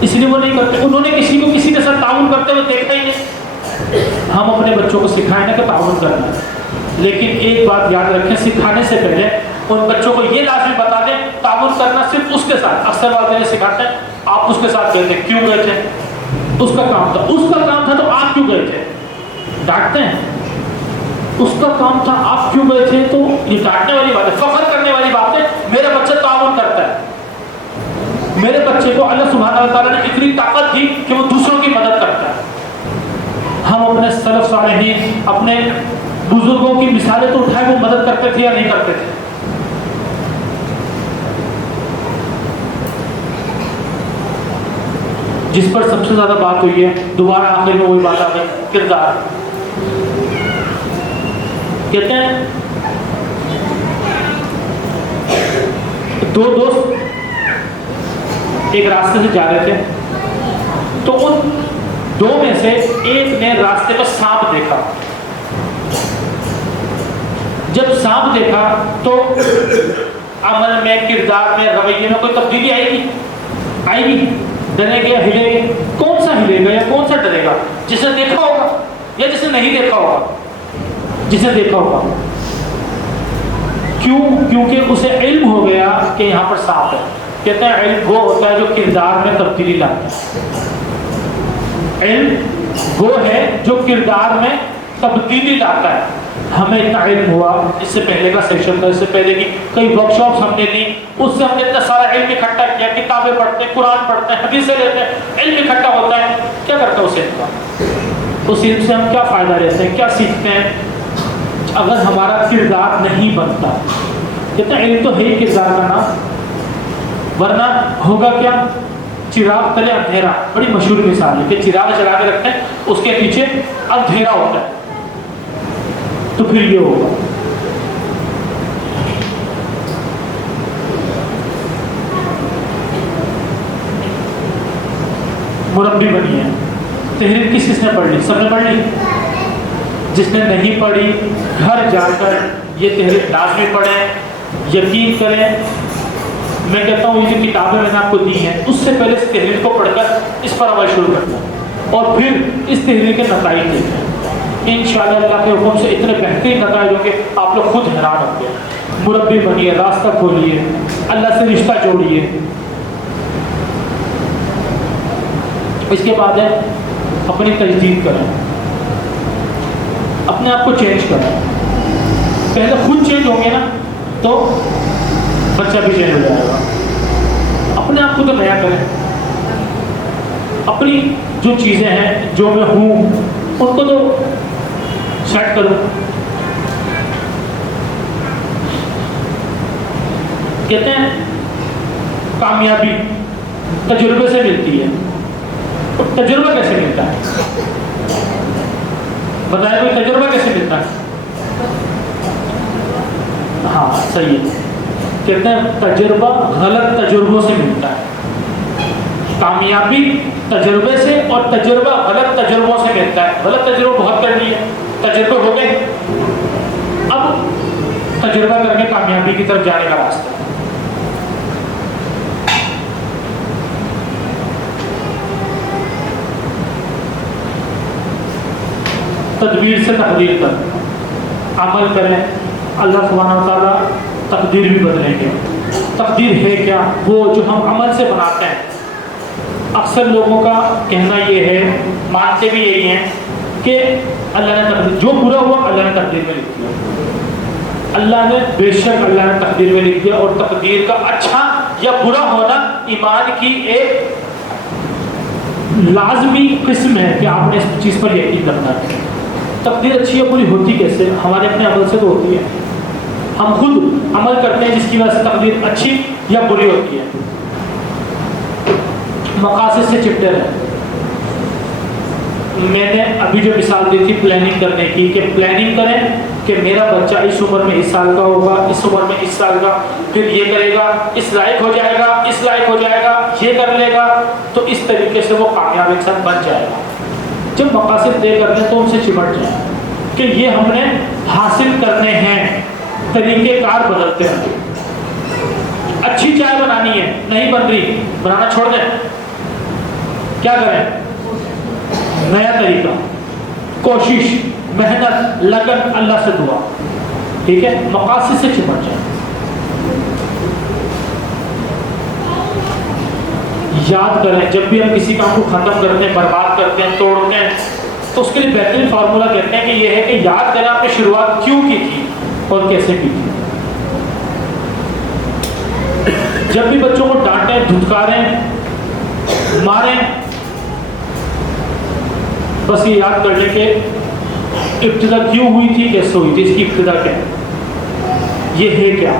اس لیے وہ نہیں کرتے. انہوں نے کسی کو کسی کے ساتھ تعاون کرتے ہوئے دیکھا ہی نہیں. ہم اپنے بچوں کو سکھائیں نا کہ تعاون کرنا ہے، لیکن ایک بات یاد رکھیں، سکھانے سے پہلے ان بچوں کو یہ لازمی بتا دیں تعاون کرنا صرف اس کے ساتھ. اکثر بات یہ سکھاتے ہیں آپ اس کے ساتھ گئے تھے، کیوں گئے تھے؟ اس کا کام تھا تو آپ کیوں گئے تھے؟ ڈانٹتے ہیں. اس کا کام تھا آپ کیوں گئے تھے، تو یہ ڈانٹنے والی بات ہے، فخر کرنے والی بات ہے، میرا بچہ تعاون کرتا ہے. میرے بچے کو اللہ سبحانہ و تعالیٰ نے اتنی طاقت دی کہ وہ دوسروں کی مدد کرتا ہے. ہم اپنے سلف صالحین، اپنے بزرگوں کی مثالیں تو اٹھائے، وہ مدد کرتے تھے یا نہیں کرتے تھے؟ جس پر سب سے زیادہ بات ہوئی ہے، دوبارہ آخر میں وہی بات آ گئی، کردار. کہتے ہیں دو دوست ایک راستے سے جا رہے تھے، تو ان دو میں سے ایک نے راستے پر سانپ دیکھا. جب سانپ دیکھا تو عمل میں، کردار میں، رویے میں کوئی تبدیلی آئے گی؟ ڈرے گا، ہلے گا؟ کون سا ہلے گا یا کون سا ڈرے گا؟ جس نے دیکھا ہوگا یا جس نے نہیں دیکھا ہوگا؟ جس نے دیکھا ہوگا. کیوں؟ کیونکہ اسے علم ہو گیا کہ یہاں پر سانپ ہے. کہتے ہیں علم وہ ہوتا ہے جو کردار میں تبدیلی لاتا ہے. علم وہ ہے جو کردار میں تبدیلی لاتا ہے. ہمیں اتنا علم ہوا، اس سے پہلے کا سیشن تھا، اس سے پہلے کی کئی ورک شاپس ہم نے لی، اس سے ہم نے اتنا سارا علم اکٹھا کیا، کتابیں پڑھتے ہیں، قرآن پڑھتے ہیں، حدیثیں لیتے ہیں، علم اکٹھا ہوتا ہے. کیا کرتا ہے اس علم کا؟ اس علم سے ہم کیا فائدہ لیتے ہیں، کیا سیکھتے ہیں؟ اگر ہمارا کردار نہیں بنتا، کہتے ہیں علم تو ہے ہی کردار کا نام، ورنہ ہوگا کیا؟ چراغ تلے اندھیرا. بڑی مشہور مثال ہے کہ چراغ جلا کے رکھتے ہیں، اس کے نیچے اندھیرا ہوتا ہے، تو پھر یہ ہوگا. مربی بنی ہے. تحریر کس نے پڑھ لی؟ سب نے پڑھ لی. جس نے نہیں پڑھی گھر جا کر یہ تحریر لازمی پڑھیں، یقین کریں. میں کہتا ہوں یہ جو کتابیں میں نے آپ کو دی ہیں، اس سے پہلے اس تحریر کو پڑھ کر اس پر عمل شروع کرنا اور پھر اس تحریر کے نتائج دیکھیں. انشاءاللہ اللہ کے حکم سے اتنے بہترین نتائج ہوں گے، آپ لوگ خود حیران ہوں گے. مربی بنیے، راستہ کھولیے، اللہ سے رشتہ جوڑیے. اس کے بعد ہے اپنی تجدید کریں، اپنے آپ کو چینج کریں. پہلے خود چینج ہوں گے نا تو بچہ بھی چینج ہو جائے گا. اپنے آپ کو تو نیا کریں. اپنی جو چیزیں ہیں، جو میں ہوں، ان کو تو سیٹ کرو. کہتے ہیں کامیابی تجربے سے ملتی ہے. تجربہ کیسے ملتا ہے؟ بتائیں کوئی تجربہ کیسے ملتا ہے؟ ہاں صحیح ہے. کہتے ہیں تجربہ غلط تجربوں سے ملتا ہے. کامیابی تجربے سے اور تجربہ غلط تجربوں سے ملتا ہے. غلط تجربہ بہت کر لیے، تجربے ہو گئے، اب تجربہ کر کے کامیابی کی طرف جانے کا راستہ ہے. تدبیر سے تقدیر تک عمل کریں، اللہ سبحانہ و تعالیٰ تقدیر بھی بدلیں گے. تقدیر ہے کیا؟ وہ جو ہم عمل سے بناتے ہیں. اکثر لوگوں کا کہنا یہ ہے، مانتے بھی یہی ہیں کہ اللہ نے تقدیر، جو برا ہوا اللہ نے تقدیر میں لکھ دیا. اللہ نے بے شک اللہ نے تقدیر میں لکھ دیا، اور تقدیر کا اچھا یا برا ہونا ایمان کی ایک لازمی قسم ہے کہ آپ نے اس چیز پر یقین کرنا ہے. تقدیر اچھی یا بری ہوتی کیسے؟ ہمارے اپنے عمل سے تو ہوتی ہے. ہم خود عمل کرتے ہیں جس کی وجہ سے تقدیر اچھی یا بری ہوتی ہے. مقاصد سے چپٹے رہیں. میں نے ابھی جو مثال دی تھی پلاننگ کرنے کی، کہ پلاننگ کریں کہ میرا بچہ اس عمر میں اس سال کا ہوگا، اس عمر میں اس سال کا، پھر یہ کرے گا، اس لائق ہو جائے گا، اس لائق ہو جائے گا، یہ کر لے گا، تو اس طریقے سے وہ کامیاب انسان بن جائے گا. جب مقاصد طے کرتے ہیں تو ان سے چمٹ جائیں کہ یہ ہم نے حاصل کرنے ہیں. طریقے کار بدلتے ہیں. اچھی چائے بنانی ہے، نہیں بن رہی، بنانا چھوڑ دیں. کیا کریں؟ نیا طریقہ، کوشش، محنت، لگن، اللہ سے دعا. ٹھیک ہے، مقاصد سے چمٹ جائیں. یاد کریں جب بھی ہم کسی کام کو ختم کرتے ہیں، برباد کرتے ہیں، توڑتے ہیں، تو اس کے لیے بہترین فارمولا کہتے ہیں کہ یہ ہے کہ یاد کریں آپ نے شروعات کیوں کی تھی اور کیسے کی تھی. جب بھی بچوں کو ڈانٹیں, دھتکاریں, ماریں, بس یہ یاد کر لیں کہ ابتدا کیوں ہوئی تھی, کیسے ہوئی تھی, اس کی ابتدا کیا ہے, یہ ہے کیا,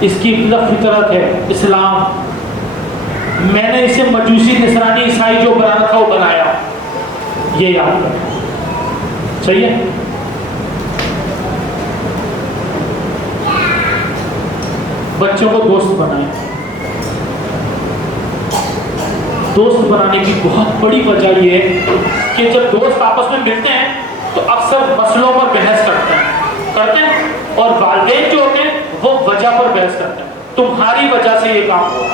اس کی ابتدا فطرت ہے, اسلام. میں نے اسے مجوسی, نصرانی, عیسائی جو بنانا تھا وہ بنایا, یہ یاد کریں. صحیح ہے. بچوں کو دوست بنائیں. دوست بنانے کی بہت بڑی وجہ یہ ہے کہ جب دوست آپس میں ملتے ہیں تو اکثر مسئلوں پر بحث کرتے ہیں اور والدین جو ہوتے ہیں وہ وجہ پر بحث کرتے ہیں. تمہاری وجہ سے یہ کام ہوا,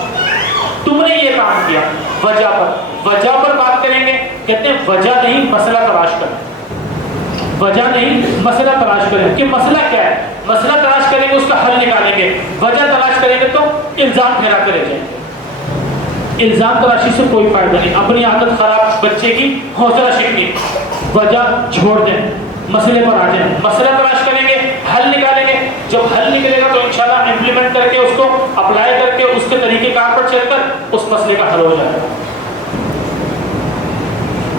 تم نے یہ کام کیا, وجہ پر بات کریں گے. کہتے ہیں وجہ نہیں, مسئلہ تلاش کریں. وجہ نہیں, مسئلہ تلاش کریں کہ مسئلہ کیا ہے. مسئلہ تلاش کریں گے, اس کا حل نکالیں گے. وجہ تلاش کریں گے تو الزام پھیراتے رہ جائیں گے. الزام تلاشی سے کوئی فائدہ نہیں. اپنی عادت خراب بچے کی, حوصلہ شکنی. وجہ چھوڑ دیں, مسئلے پر آ جائیں. مسئلہ تلاش کریں گے, حل نکالیں گے. جب حل نکلے گا تو انشاءاللہ امپلیمنٹ کر کے, اس کو اپلائی کر کے, اس کے طریقے کار پر چل کر اس مسئلے کا حل ہو جائے گا.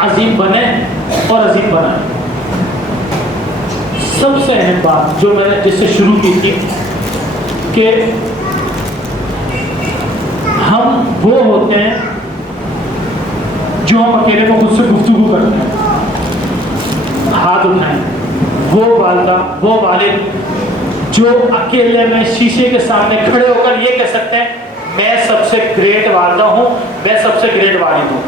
عظیم بنے اور عظیم بنائیں. سب سے اہم بات جو میں نے جس سے شروع کی تھی کہ ہم وہ ہوتے ہیں جو ہم اکیلے میں خود سے گفتگو کرتے ہیں. ہاتھ اٹھائیں. وہ والدہ, وہ والد جو اکیلے میں شیشے کے سامنے کھڑے ہو کر یہ کہہ سکتے ہیں میں سب سے گریٹ والدہ ہوں, میں سب سے گریٹ والد ہوں.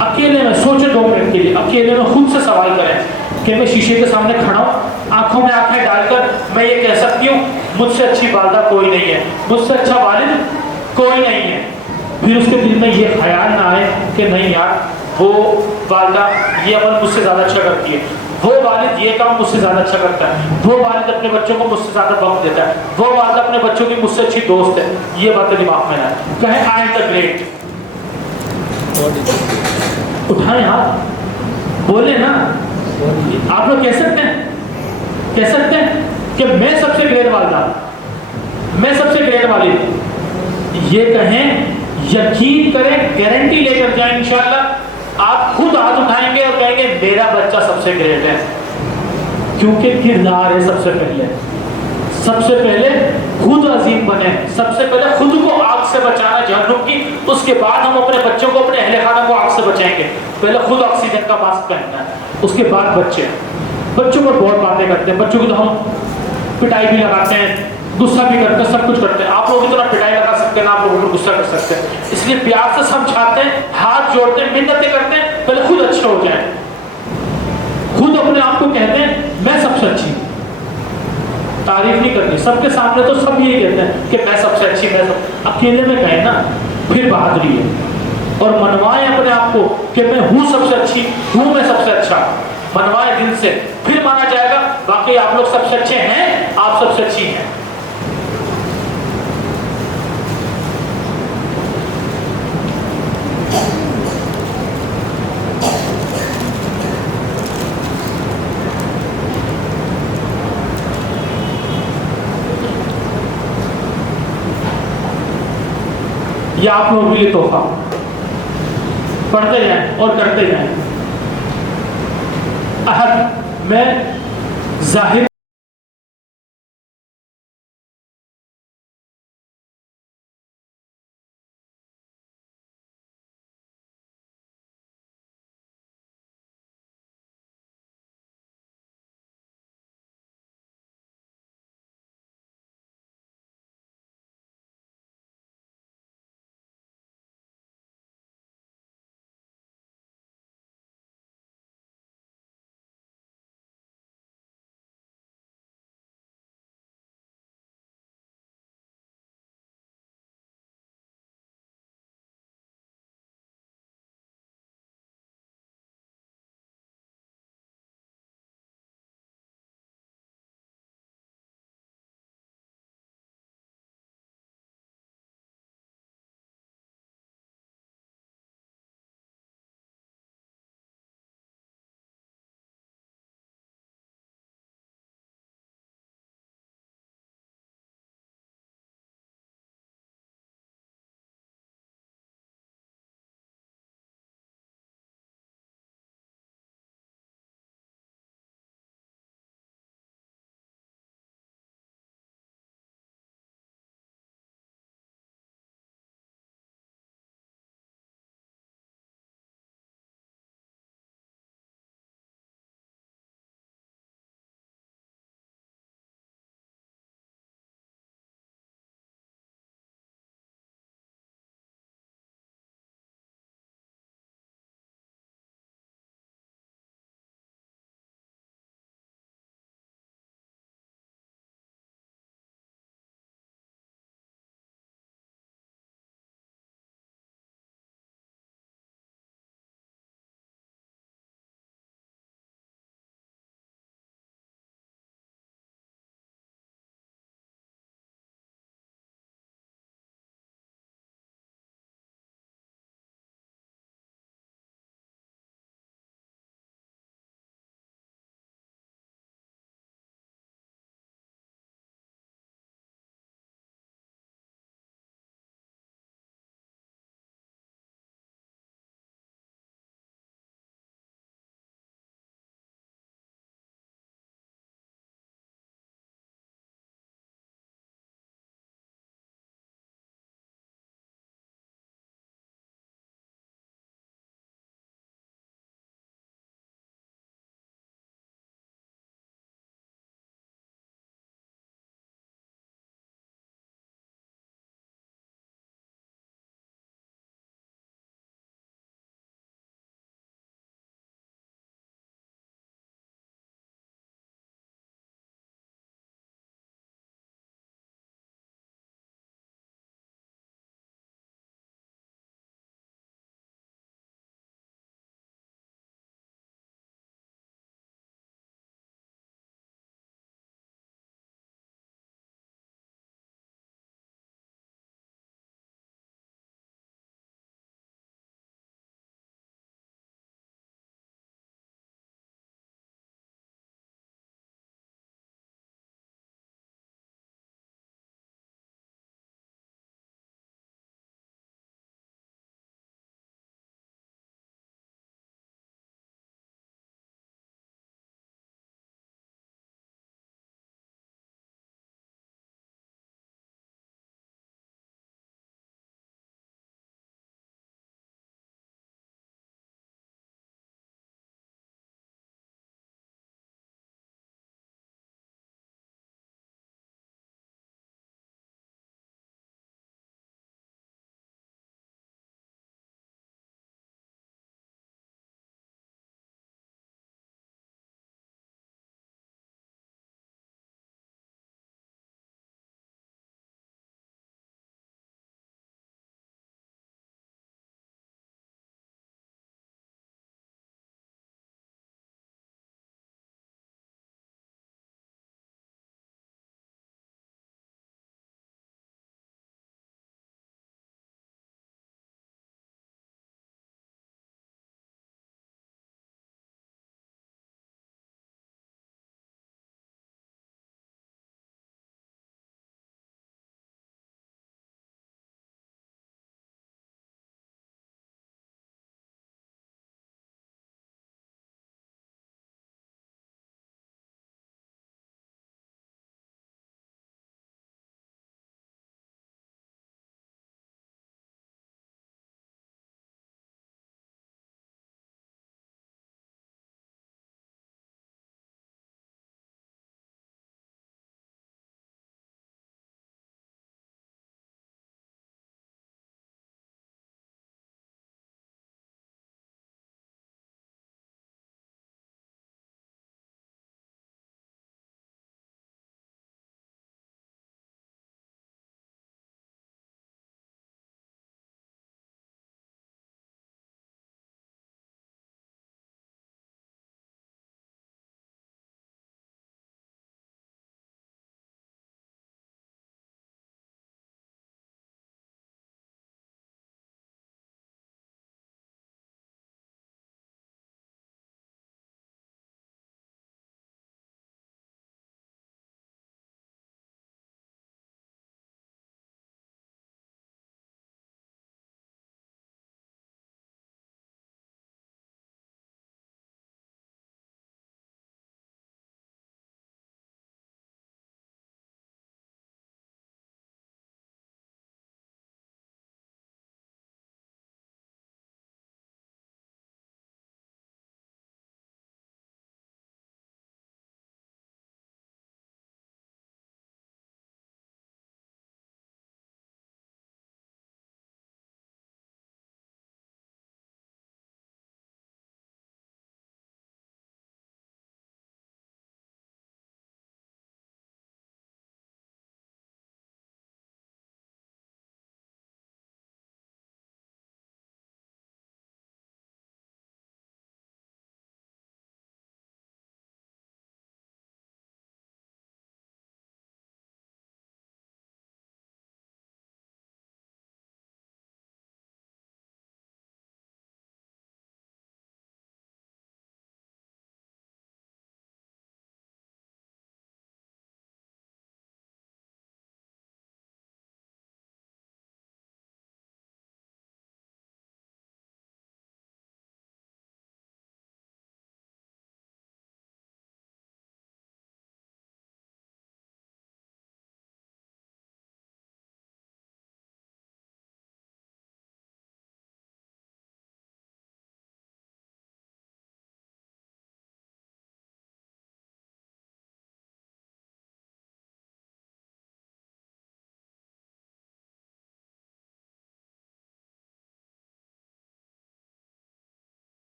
اکیلے میں سوچے 2 منٹ کے لیے, اکیلے میں خود سے سوال کریں کہ میں شیشے کے سامنے کھڑا ہوں, آنکھوں میں آنکھیں ڈال کر میں یہ کہہ سکتی ہوں مجھ سے اچھی والدہ کوئی نہیں ہے, مجھ سے اچھا والد کوئی نہیں ہے. پھر اس کے دل میں یہ خیال نہ آئے کہ نہیں یار وہ والدہ یہ عمل مجھ سے زیادہ اچھا کرتی ہے, وہ والد یہ کام مجھ سے زیادہ اچھا کرتا ہے, وہ والد اپنے بچوں کو مجھ سے زیادہ وقت دیتا ہے, وہ والدہ اپنے بچوں کی مجھ سے اچھی دوست ہے. یہ باتیں دماغ میں آئے, کہیں آئی ایم دا گریٹ. اٹھائیں ہاتھ, بولے نا. آپ لوگ کہہ سکتے ہیں کہ میں سب سے گریٹ والدہ, میں سب سے گریٹ والد. یہ کہیں, یقین کریں, گارنٹی لے کر جائیں انشاءاللہ. آپ خود ہاتھ اٹھائیں گے اور کہیں گے میرا بچہ سب سے گریٹ ہے. کیونکہ کردار ہے سب سے پہلے. سب سے پہلے خود عظیم بنے, سب سے پہلے خود کو آگ سے بچانا جہنم کی, اس کے بعد ہم اپنے بچوں کو, اپنے اہل خانہ کو آگ سے بچائیں گے. پہلے خود آکسیجن کا ماسک پہننا ہے, اس کے بعد بچے. بچوں پر بہت باتیں کرتے ہیں, بچوں کو تو ہم پٹائی بھی لگاتے ہیں, غصہ بھی کرتے ہیں, سب کچھ کرتے ہیں. آپ لوگ اتنا پٹائی لگا سکتے ہیں نا, آپ لوگوں کو غصہ کر سکتے ہیں. اس لیے پیار سے سمجھاتے ہیں, ہاتھ جوڑتے ہیں, منتیں کرتے ہیں, پہلے خود اچھے ہو جائیں. خود اپنے آپ کو کہتے ہیں میں سب سے اچھی. تعریف نہیں کرنی سب کے سامنے, تو سب یہی کہتے ہیں کہ میں سب سے اچھی, میں سب. اکیلے میں کہیں نا, پھر بہادری ہے. اور منوائیں اپنے آپ کو کہ میں ہوں سب سے اچھی, ہوں میں سب سے اچھا. منوائیں دل سے, پھر مانا جائے گا باقی آپ لوگ سب سے اچھے ہیں, آپ سب سے اچھی ہیں. یہ آپ لوگوں کے لیے تحفہ. پڑھتے جائیں اور کرتے جائیں. احد میں ظاہر